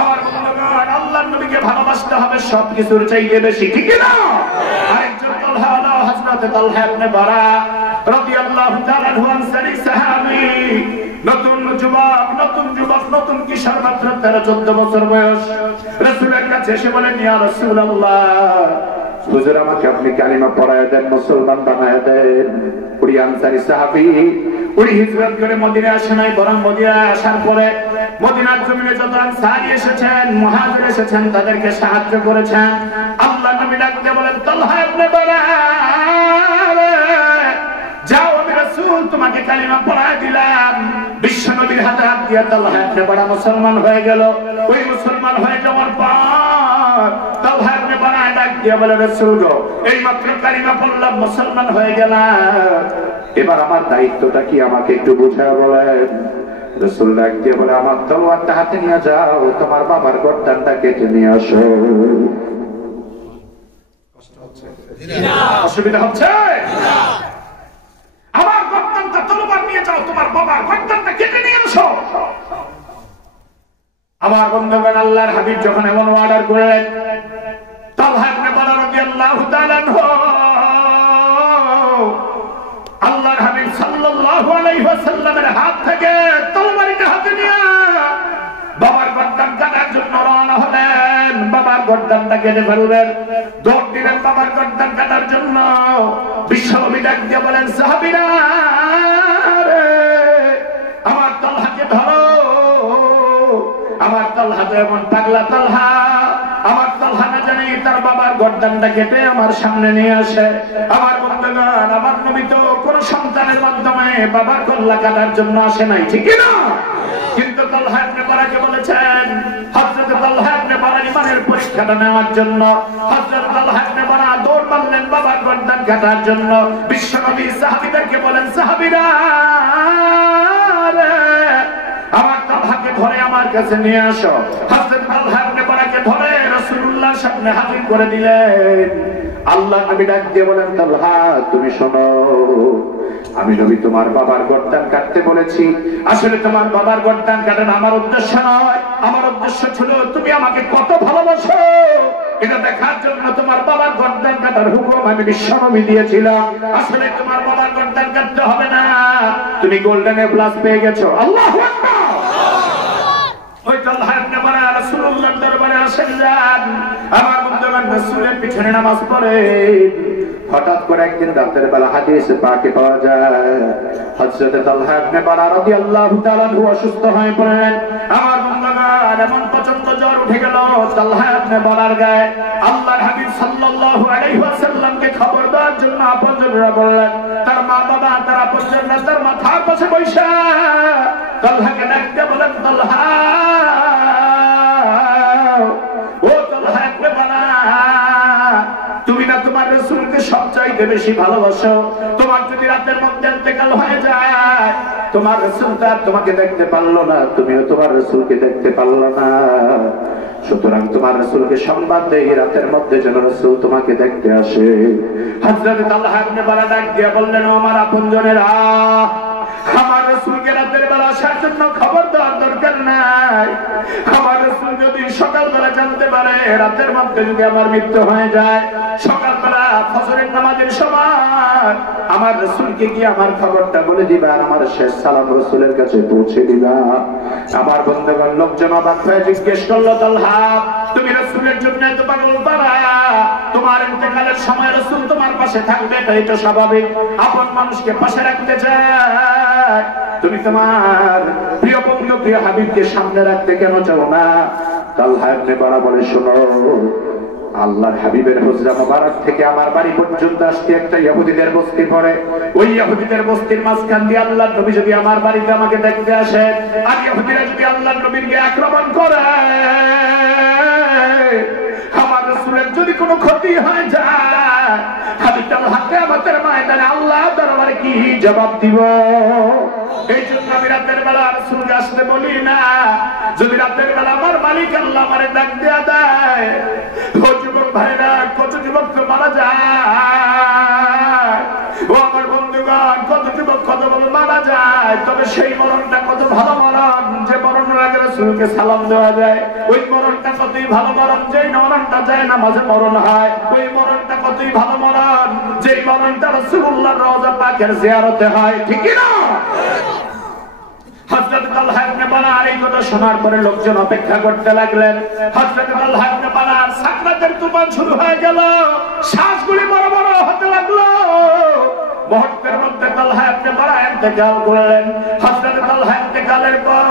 আমার বন্ধুগণ, আল্লাহর নবীকে ভালোবাসতে হবে সবকিছুর চাইতে বেশি, ঠিক না? আরেকজন তালহা হলো হযরত তালহা ইবনে বারা রাদিয়াল্লাহু তাআলা আনহু, আনসারী সাহাবী। নতুন যুবক, নতুন কিশোর, মাত্র 13-14 বছর বয়স। রাসূলের কাছে এসে বলেন, ইয়া রাসূলুল্লাহ, হুজুর আমাকে আপনি কালিমা পড়ায় দেন, মুসলমান বানায় দেন। উনি আনসারী সাহাবী, উনি হিজরত করে মদিনায় আসেন নাই, বরং মদিনায় আসার পরে মদিনার জমিনে যত আনসারী এসেছেন, মুহাজির এসেছেন, তাদেরকে সাহায্য করেছেন। আল্লাহর নবী ডাক দিয়ে বলেন, তালহা ইবনে বারা, তালহাকে কালিমা পড়ায় দিলাম। বিশ্ব নবীর হাতে হাত দিয়ে তালহা ইবনে বারা মুসলমান হয়ে গেল। ওই মুসলমান হয়ে যাওয়ার পর তালহা ইবনে বারা ডাক দিয়ে বলে, রাসূল গো, এই মাত্র কালিমা পড়লাম, মুসলমান হয়ে গেলাম, এবার আমার দায়িত্বটা কি আমাকে একটু বুঝায় বলেন। রাসূল ডাক দিয়ে বলে, আমার তলোয়ারটা হাতে নিয়ে যাও, তোমার বাবার গর্দানটা কেটে নিয়ে আসো। অসুবিধা হচ্ছে? আমার গর্দানটা তলোয়ার নিয়ে যাও, তোমার বাবার গর্দানটা কেটে নিয়ে আসো। আমার বন্ধুগণ, আল্লাহর হাবিব যখন এমন অর্ডার করলেন, তালহা ইবনে বারা রাদিয়াল্লাহু তাআলা আনহু আল্লাহর হাবিব সাল্লাল্লাহু আলাইহি ওয়াসাল্লামের হাত থেকে তরবারিটা হাতে নিয়ে বাবার গর্দান কাটার জন্য রওনা হলেন। বাবার গর্দানটা কেটে ফেলবেন, দৌড় দিলেন বাবার গর্দান কাটার জন্য। বিশ্বনবী ডাক দিয়ে বলেন, সাহাবীরা আমার তালহাকে ধরো। আমার তালহা তো এমন পাগলা তালহা, আমার তালহা না জানি তার বাবার গর্দানটা কেটে আমার সামনে নিয়ে আসে। আমার বন্ধুগণ, আমার নবী তো কোন সন্তানের মাধ্যমে বাবার গলা কাটার জন্য আসে নাই, ঠিক না? কিন্তু তালহা ইবনে বারাকে বলেছেন, হযরত তালহা ইবনে বারা ইমানের পরীক্ষাটা নেওয়ার জন্য হযরত তালহা ইবনে বারা দৌড় মারলেন বাবার গর্দান কাটার জন্য। বিশ্বনবী সাহাবীদেরকে বলেন, সাহাবীরা আমার তালহাকে ধরে আমার কাছে নিয়ে আসো। হযরত তালহা ইবনে বারাকে ধরে রাসূলুল্লাহর সামনে হাজির করে দিলেন। আল্লাহ নবী ডাক দিয়ে বলেন, তালহা তুমি শোনো, আমি নবী তোমার বাবার গর্দান কাটতে বলেছি। আসলে তোমার বাবার গর্দান কাটানো আমার উদ্দেশ্য নয়, আমার উদ্দেশ্য ছিল তুমি আমাকে কত ভালোবাসো এটা দেখার জন্য তোমার বাবার গর্দান কাটার হুকুম আমি বিশ্বনবী দিয়েছিলাম। আসলে তোমার বাবার গর্দান কাটতে হবে না, তুমি গোল্ডেন এ প্লাস পেয়ে গেছো। আল্লাহু আকবার। ওই তালহা ইবনে বারা রাসূলুল্লাহর দরবারে আসেন যান। আমার বন্ধুগণ, রাসূলের পিছনে নামাজ পড়ে। হঠাৎ করে একদিন রাতের বেলা হাদিসে পাকে পাওয়া যায় হযরত তালহা ইবনে বারা রাদিয়াল্লাহু তাআলা অসুস্থ হয়ে পড়লেন। আমার বন্ধুগণ, এমন প্রচন্ড জ্বর উঠে গেল তালহা ইবনে বারার গায়ে। আল্লাহর হাবিব সাল্লাল্লাহু আলাইহি ওয়াসাল্লামকে খবর দেওয়ার জন্য আপনজনরা বললেন, তার মা বাবা তার আপনজনরা তার মাথার পাশে বসে তালহাকে ডাকতে বলেন, তালহা ও তালহা ইবনে বারা, তুমি না তোমার রাসূলকে সবচাইতে বেশি ভালোবাসো। তোমার যদি রাতের মধ্যে ইন্তেকাল হয়ে যায়, তোমার রাসূল তার তোমাকে দেখতে পারলো না, তুমিও তোমার রাসূলকে দেখতে পারলো না। সুতরাং তোমার রাসূলকে সংবাদ দেই, রাতের মধ্যে যেন রাসূল তোমাকে দেখতে আসে। হযরত তালহা ইবনে বারা ডাক দিয়ে বললেন, আমার আপনজনেরা, আমার রাসূলকে রাতের বেলা আসার জন্য খবর দেওয়ার দরকার নাই। আমার রাসূল যদি সকালবেলা জানতে পারে রাতের মধ্যে যদি আমার মৃত্যু হয়ে যায়, সকালবেলা ফজরের নামাজের সময় আমার রাসূলকে গিয়ে আমার খবরটা বলে দিবা, আমার শেষ সালাম রাসূলের কাছে পৌঁছে দিবা। আমার বন্ধুগণ, লোকজন অবাক হয়ে জিজ্ঞেস করলো, তালহা তুমি রাসূলের জন্য এত পাগল পারা, তোমার ইন্তেকালের সময় রাসূল তোমার পাশে থাকবে, তাই তো স্বাভাবিক। আপন মানুষকে পাশে রাখতে চায়, তুমি তোমার প্রিয় বন্ধু প্রিয় হাবিবকে সামনে রাখতে কেন চাও না? তালহা ইবনে বারা বলে, শোনো, আল্লাহর হাবিবের হুজরা মুবারক থেকে আমার বাড়ি পর্যন্ত আসতে একটা ইহুদিদের বস্তি পড়ে। ওই ইহুদিদের বস্তির মাঝখান দিয়ে আল্লাহর নবী যদি আমার বাড়িতে আমাকে দেখতে আসে, আর ইহুদিরা যদি আল্লাহর নবীকে আক্রমণ করে, আমার রাসূলের যদি কোনো ক্ষতি হয়ে যায়, আমি তালহাকে আমাদের ময়দানে আল্লাহ দরবারে কি জবাব দিব? এই জন্য আমি রাতের বেলা রাসূলকে আসতে বলি না। যদি রাতের বেলা আমার মালিক আল্লাহ আমারে ডাক দেয়া দেয়, ও যুবক ভাইরা, কত যুবক তো মারা যায়, ও আমার বন্ধুগণ, কত যুবক কত বড় মারা যায়। তবে সেই মরণটা কত ভালো মরণ, যে মরণের আগে রাসূলকে সালাম দেওয়া যায়। ওই মরণটা কতই ভালো মরণ, যেই মরণটা যায় না মাঝে মরণ হয়। ওই মরণটা কতই ভালো মরণ, যেই মরণটা রাসূলুল্লাহর রওজা পাকের জিয়ারতে হয়, ঠিক না? হযরত তালহা ইবনে বারার এই কথা শোনার পরে লোকজন অপেক্ষা করতে লাগলেন। হযরত তালহা ইবনে বারার সাকরাতের তুফান শুরু হয়ে গেল, শ্বাসগুলি বড় বড় হতে লাগলো। মুহূর্তের মধ্যে তালহা ইবনে বারা ইন্তেকাল করলেন। হযরত তালহা ইন্তেকালের পর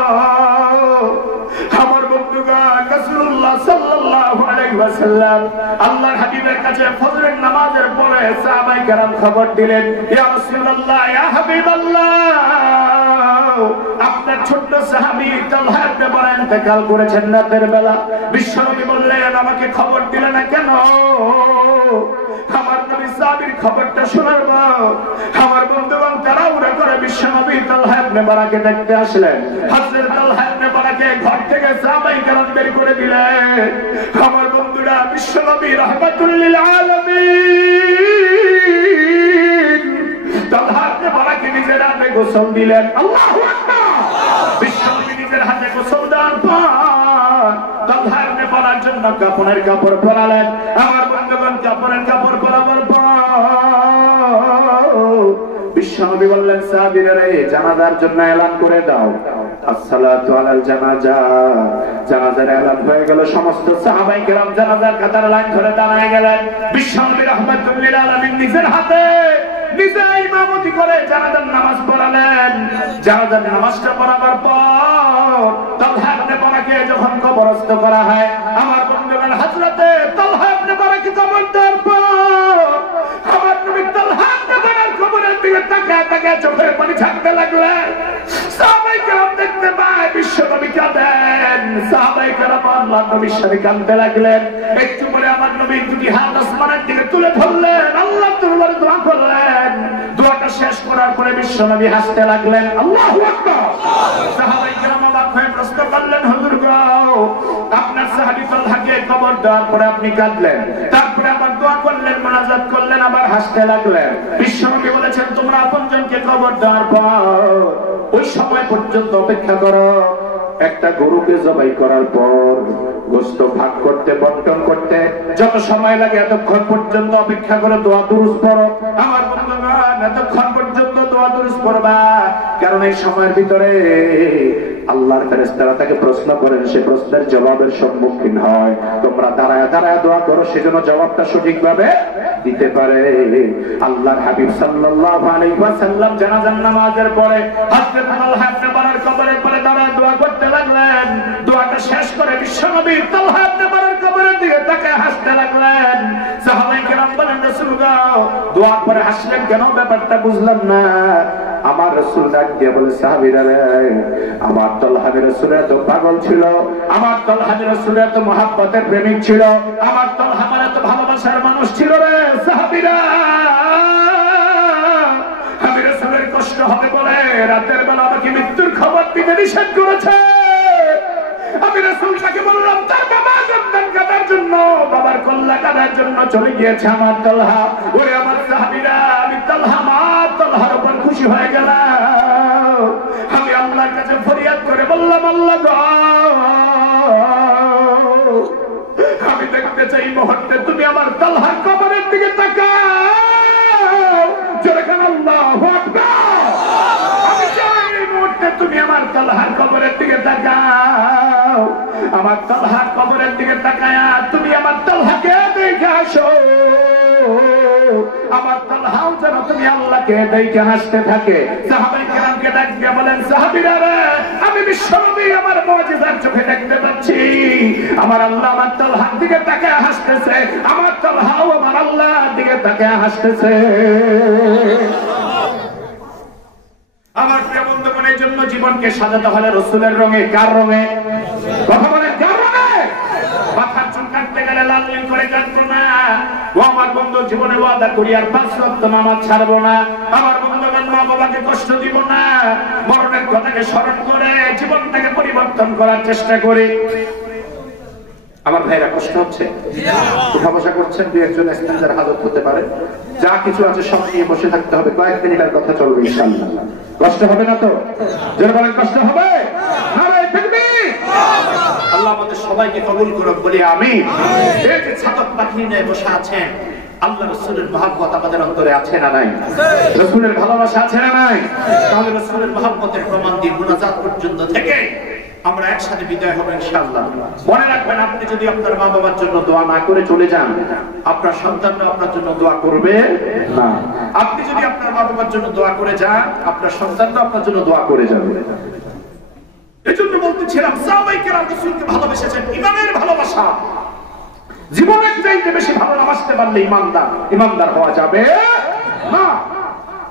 আমার বন্ধুগণ, রাসূলুল্লাহ সাল্লাল্লাহু আলাইহি আলাইহি ওয়াসাল্লাম আল্লাহর হাবিবের কাছে ফজরের নামাজের পরে সাহাবায়ে কেরাম খবর দিলেন, ইয়া রাসূলুল্লাহ, ইয়া হাবিবাল্লাহ, আপনার ছোট্ট সাহাবী তালহা ইবনে বারা ইন্তেকাল করেছেন রাতের বেলা। বিশ্বনবী বললেন, আমাকে খবর দিলে না কেন? আমার নবী সাহাবীর খবরটা শোনার পর আমার বন্ধুগণ তাড়াহুড়া করে বিশ্বনবী তালহা ইবনে বারাকে দেখতে আসলেন। হযরত তালহা ইবনে বারাকে ঘর থেকে সাহাবায়ে কেরাম বের করে দিলেন। আমার বন্ধুরা, বিশ্বনবী রাহমাতুল লিল আলামিন তালহা ইবনে বারাকে নিজের হাতে গোসল দিলেন। আল্লাহু আকবার। বিশ্বনবী নিজের হাতে গোসল দেওয়ার পর তালহা ইবনে বারার জন্য কাপড়ের কাপড় পরালেন। আমার বন্ধুগণ, কাপড়ের কাপড় পরাবার পর বিশ্বনবী বললেন, সাহাবীরা, জানাজার জন্য এলান করে দাও। আসসালাতু আলাল জানাজা। জানাজার এলান হয়ে গেল। সমস্ত সাহাবায়ে কেরাম জানাজার কাতার লাইন ধরে দাঁড়ায় গেলেন। বিশ্বনবী রাহমাতুল লিল আলামিন নিজের হাতে নিজে ইমামতি করে জানাজার নামাজ পড়ালেন। জানাজার নামাজটা পড়াবার পর তালহা ইবনে বারাকে যখন কবরস্থ করা হয়, আমার বন্ধুগণ, হযরতে তালহা ইবনে বারাকে কবর দেওয়ার পর আমার নবী তালহা ইবনে বারার কবরের দিকে তাকায় তাকায় চোখের পানি ছাড়তে লাগলেন। সাহাবায়ে কেরাম দেখতে পায় বিশ্বনবী কাঁদেন। সাহাবায়ে কেরাম আল্লাহর নবীর সাথে কাঁদতে লাগলেন। একটু পরে আমার নবী দুটি হাত আসমানের দিকে তুলে ধরলেন, আল্লাহর দরবারে দোয়া করলেন। দোয়াটা শেষ করার পরে বিশ্বনবী হাসতে লাগলেন। আল্লাহু আকবার। সাহাবায়ে কেরাম অবাক হয়ে প্রশ্ন করলেন, হুজুর গো, আপনার সাহাবী তালহাকে কবর দেওয়ার পরে আপনি কাঁদলেন, তারপরে আবার দোয়া করলেন, মুনাজাত করলেন, আবার হাসতে লাগলেন। বিশ্বনবী বলেছেন, তোমরা আপনজনকে কবর দেওয়ার পর ওই সময় পর্যন্ত অপেক্ষা করো। একটা গরুকে জবাই করার পর গোশত ভাগ করতে, বন্টন করতে যত সময় লাগে এতক্ষণ পর্যন্ত অপেক্ষা করে দোয়া দুরূদ পড়ো। আমার বন্ধুগণ, এতক্ষণ পর্যন্ত দোয়া দুরূদ পড়বা, কারণ এই সময়ের ভিতরে আল্লাহর ফেরেশতারা তাকে প্রশ্ন করেন, সে প্রশ্নের জবাবের সম্মুখীন হয়। তোমরা দাঁড়ায় দাঁড়ায় দোয়া করো, সেজন্য জবাবটা সঠিকভাবে দিতে পারে। আল্লাহর হাবিব সাল্লাল্লাহু আলাইহি ওয়াসাল্লাম জানাজার নামাজের পরে হযরত তালহা ইবনে বারার কবরের পরে দাঁড়ায় দোয়া করতে লাগলেন। দোয়াটা শেষ করে বিশ্বনবী তালহা ইবনে বারার কবরের দিকে তাকায় হাসতে লাগলেন। সাহাবায়ে কেরাম বলেন, রাসূলুল্লাহ, দোয়ার পরে হাসলেন কেন? ব্যাপারটা বুঝলাম না। আমার রাসূল ডাক দিয়ে বলে, সাহাবীরা, আমার তালহা রাসূলের এত পাগল ছিল, আমার তালহা রাসূলের এত মহব্বতের প্রেমিক ছিল, আমার তালহা এত ভালোবাসার মানুষ ছিল রে সাহাবীরা। আমি রাসূলের কষ্ট হবে বলে রাতের বেলা আমাকে মৃত্যুর খবর দিতে নিষেধ করেছে। আমি রাসূল তাকে বললাম, তার বাবা সন্তান কাটার জন্য, বাবার কল্লা কাটার জন্য চলে গিয়েছে আমার তালহা। ওরে আমার সাহাবীরা, আমি তালহা আমার তালহার উপর খুশি হয়ে গেলাম। আমি আল্লাহর কাছে ফরিয়াদ করে বললাম, আল্লাহ গো, আমি দেখতে চাই মুহূর্তে তুমি আমার তালহার কবরের দিকে তাকাও। যেরকম আল্লাহু আকবার। আমি চাই এই মুহূর্তে তুমি আমার তালহার কবরের দিকে তাকাও। আমার তালহার কবরের দিকে তাকায়া তুমি আমার তালহাকে দেখে আসো। আমার তালহাও যেন তুমি আল্লাহকে দেখে হাসতে থাকে। সাহাবায়ে কেরামকে ডাক দিয়ে বলেন, সাহাবীরা, আমি বিশ্বনবী আমার মুজিজার চোখে দেখতে পাচ্ছি। আমার আল্লাহ আমার তালহার দিকে তাকায় হাসতেছে, আমার তালহাও আমার আল্লাহর দিকে তাকায় হাসতেছে। আমার প্রিয় বন্ধুগণ, এই জন্য জীবনকে সাজাতে হলে রাসূলের রঙে। কার রঙে? কথা বলেন, কার রঙে? মাথার চুল কাটতে গেলে লাল নীল করে কাটবো না। ও আমার বন্ধু, জীবনে ওয়াদা করি আর 5 ওয়াক্ত নামাজ ছাড়বো না। আমার বন্ধুগণ, মা বাবাকে কষ্ট দিব না। মরণের কথাকে স্মরণ করে জীবনটাকে পরিবর্তন করার চেষ্টা করি। আমার ভাইরা কষ্ট হচ্ছে? উঠা বসা করছেন, দুই একজন ইস্তেঞ্জার হাজত হতে পারে। যা কিছু আছে সব নিয়ে বসে থাকতে হবে। কয়েক মিনিটের কথা চলবে ইনশাআল্লাহ। কষ্ট হবে না তো? যারা বলেন কষ্ট হবে? নারে তাকবীর। আল্লাহ আমাদের সবাইকে কবুল করুক বলি আমিন। এই যে ছাতক পাখি নিয়ে বসে আছেন, আল্লাহ রাসূলের মহব্বত আমাদের অন্তরে আছে না নাই? রাসূলের ভালোবাসা আছে না নাই? তাহলে রাসূলের মহব্বতের প্রমাণ দিয়ে মুনাজাত পর্যন্ত থেকে আমরা একসাথে বিদায় হব ইনশাআল্লাহ। মনে রাখবেন, আপনি যদি আপনার মা বাবার জন্য দোয়া না করে চলে যান, আপনার সন্তানরা আপনার জন্য দোয়া করবে না। আপনি যদি আপনার মা বাবার জন্য দোয়া করে যান, আপনার সন্তানরা আপনার জন্য দোয়া করে যাবে। এজন্য বলতেছিলাম, সাহাবায়ে কেরাম রাসূলকে ভালোবেসেছেন, ইমানের ভালোবাসা। জীবনের চাইতে বেশি ভালো নামাজতে পারলে ইমানদার হওয়া যাবে না।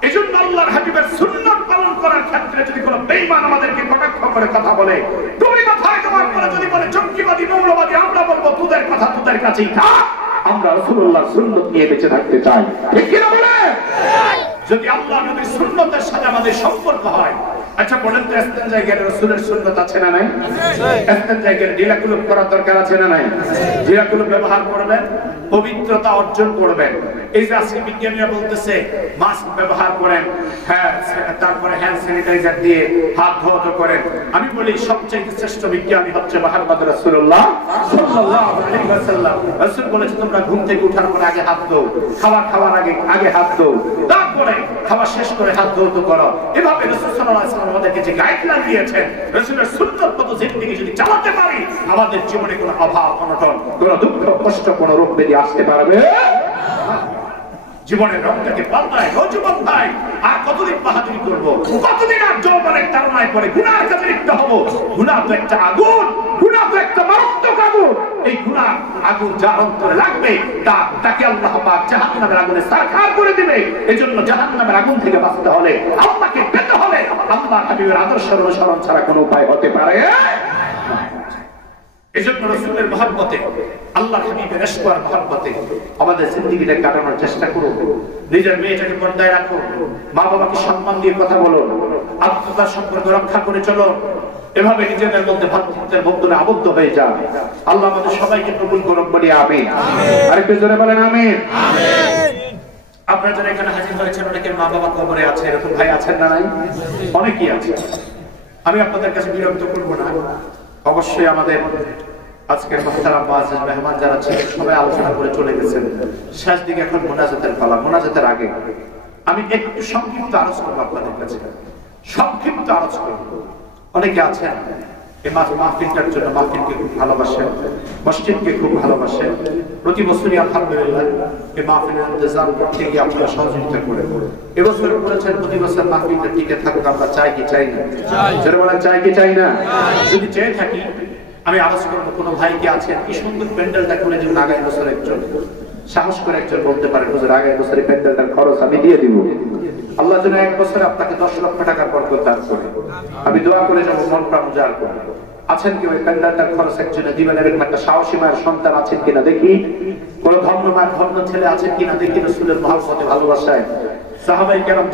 এজন্য আল্লাহর হাবিবের সুন্নাত পালন করার ক্ষেত্রে যদি কোনো বেঈমান আমাদেরকে কটাক্ষ করে কথা বলে, তুমি কথায় তোমার পরে যদি বলে জঙ্গিবাদী মৌলবাদী, আমরা বলবো তোদের কথা তোদের কাছেই থাক, আমরা রাসূলুল্লাহর সুন্নাত নিয়ে বেঁচে থাকতে চাই। ঠিক কি না বলে? যদি আল্লাহ নবীর সুন্নাতের সাথে আমাদের সম্পর্ক হয়, আচ্ছা বলেন তো ইস্তেঞ্জায় গেলে রাসূলের সুন্নাত আছে না নাই? ইস্তেঞ্জায় গেলে ঢিলাকুলুপ করার দরকার আছে না নাই? ঢিলাকুলুপ ব্যবহার করবেন, পবিত্রতা অর্জন করবেন। এই যে আজকে বিজ্ঞানীরা বলতেছে মাস্ক ব্যবহার করেন, হ্যাঁ, তারপরে হ্যান্ড স্যানিটাইজার দিয়ে হাত ধোয়া করেন। আমি বলি সবচেয়ে শ্রেষ্ঠ বিজ্ঞানী হচ্ছে মুহাম্মদ রাসূলুল্লাহ সাল্লাল্লাহু আলাইহি ওয়াসাল্লাম। রাসূল বলেছে তোমরা ঘুম থেকে ওঠার পর আগে হাত ধোও, খাওয়ার আগে হাত ধোও, তারপরে খাওয়া শেষ করে হাত ধোয়া করো। এভাবে রাসূল সাল্লাল্লাহু আলাইহি ওয়াসাল্লাম আমাদেরকে যে গাইডলাইন দিয়েছেন, রাসূলের সুন্নাত মতো জিন্দেগি যদি চালাতে পারি, আমাদের জীবনে কোনো অভাব অনটন, কোনো দুঃখ কষ্ট, কোনো রোগ ব্যাধি আসতে পারবে না। জীবনের রংটাকে পাল্টায় রজবন ভাই। আর কতদিন বাহাদুরি করব, কতদিন আর যৌবনের তাড়নায় পড়ে গুনার কাজে লিপ্ত হব? গুনাহ তো একটা আগুন, গুনাহ তো একটা মারাত্মক আগুন। এই গুনাহ আগুন যার অন্তরে লাগবে তাকে আল্লাহ পাক জাহান্নামের আগুনে সারখার করে দিবে। এজন্য জাহান্নামের আগুন থেকে বাঁচতে হলে, আল্লাহকে পেতে হলে, আল্লাহর হাবিবের আদর্শ অনুসরণ ছাড়া কোনো উপায় হতে পারে না। এজন্য রাসূলের মহব্বতে, আল্লাহর হাবিবের ইশক আর মহব্বতে আমাদের জিন্দেগিটা কাটানোর চেষ্টা করুন। নিজের মেয়েটাকে পর্দায় রাখুন, মা বাবাকে সম্মান দিয়ে কথা বলুন, আত্মীয়তার সম্পর্ক রক্ষা করে চলুন। এভাবে নিজেদের মধ্যে ভাতৃত্বের বন্ধনে আবদ্ধ হয়ে যান। আল্লাহ আমাদের সবাইকে কবুল করুন, বলি আমিন। আরেকটু জোরে বলেন আমিন। আপনারা যারা এখানে হাজির হয়েছেন, অনেকের মা বাবা কবরে আছে, এরকম ভাই আছেন না নাই? অনেকেই আছে। আমি আপনাদের কাছে বিরক্ত করবো না। অবশ্যই আমাদের আজকের মুহতারাম মুআজ্জিজ মেহমান যারা ছিলেন সবাই আলোচনা করে চলে গেছেন। শেষ দিকে এখন মুনাজাতের পালা। মুনাজাতের আগে আমি একটু সংক্ষিপ্ত আরজ করব আপনাদের কাছে, সংক্ষিপ্ত আরজ করব। অনেকে আছেন এই মাহফিলটার জন্য, মাহফিলকে খুব ভালোবাসেন, মসজিদকে খুব ভালোবাসেন। প্রতি বছরই আলহামদুলিল্লাহ এই মাহফিলের ইন্তজাম করতে গিয়ে আপনারা সহযোগিতা করেন। এবছর বলেছেন প্রতি বছর মাহফিলটা টিকে থাকুক, আমরা চাই কি চাই না? যারা বলেন চাই কি চাই না? যদি চেয়ে থাকি, আমি আরজ করবো কোনো ভাই কি আছেন কি সুন্দর প্যান্ডেলটা করে দেবেন আগামী বছর? একজন সাহস করে একজন বলতে পারেন হুজুর আগামী বছরে প্যান্ডেলটার খরচ আমি দিয়ে দিব। আল্লাহ যেন এক বছরে আপনাকে 10 লক্ষ টাকার বরকত দান করে। আমি দোয়া করে যাবো, মন প্রাণ উজাড় করে। আছেন কি ওই প্যান্ডেলটার খরচ একজনে দিবেন? এরকম একটা সাহসী মায়ের সন্তান আছেন কিনা দেখি? কোন ধন্য মায়ের ধন্য ছেলে আছেন কিনা দেখি? রাসূলের মহব্বতে ভালোবাসায় সাহাবায়ে কেরাম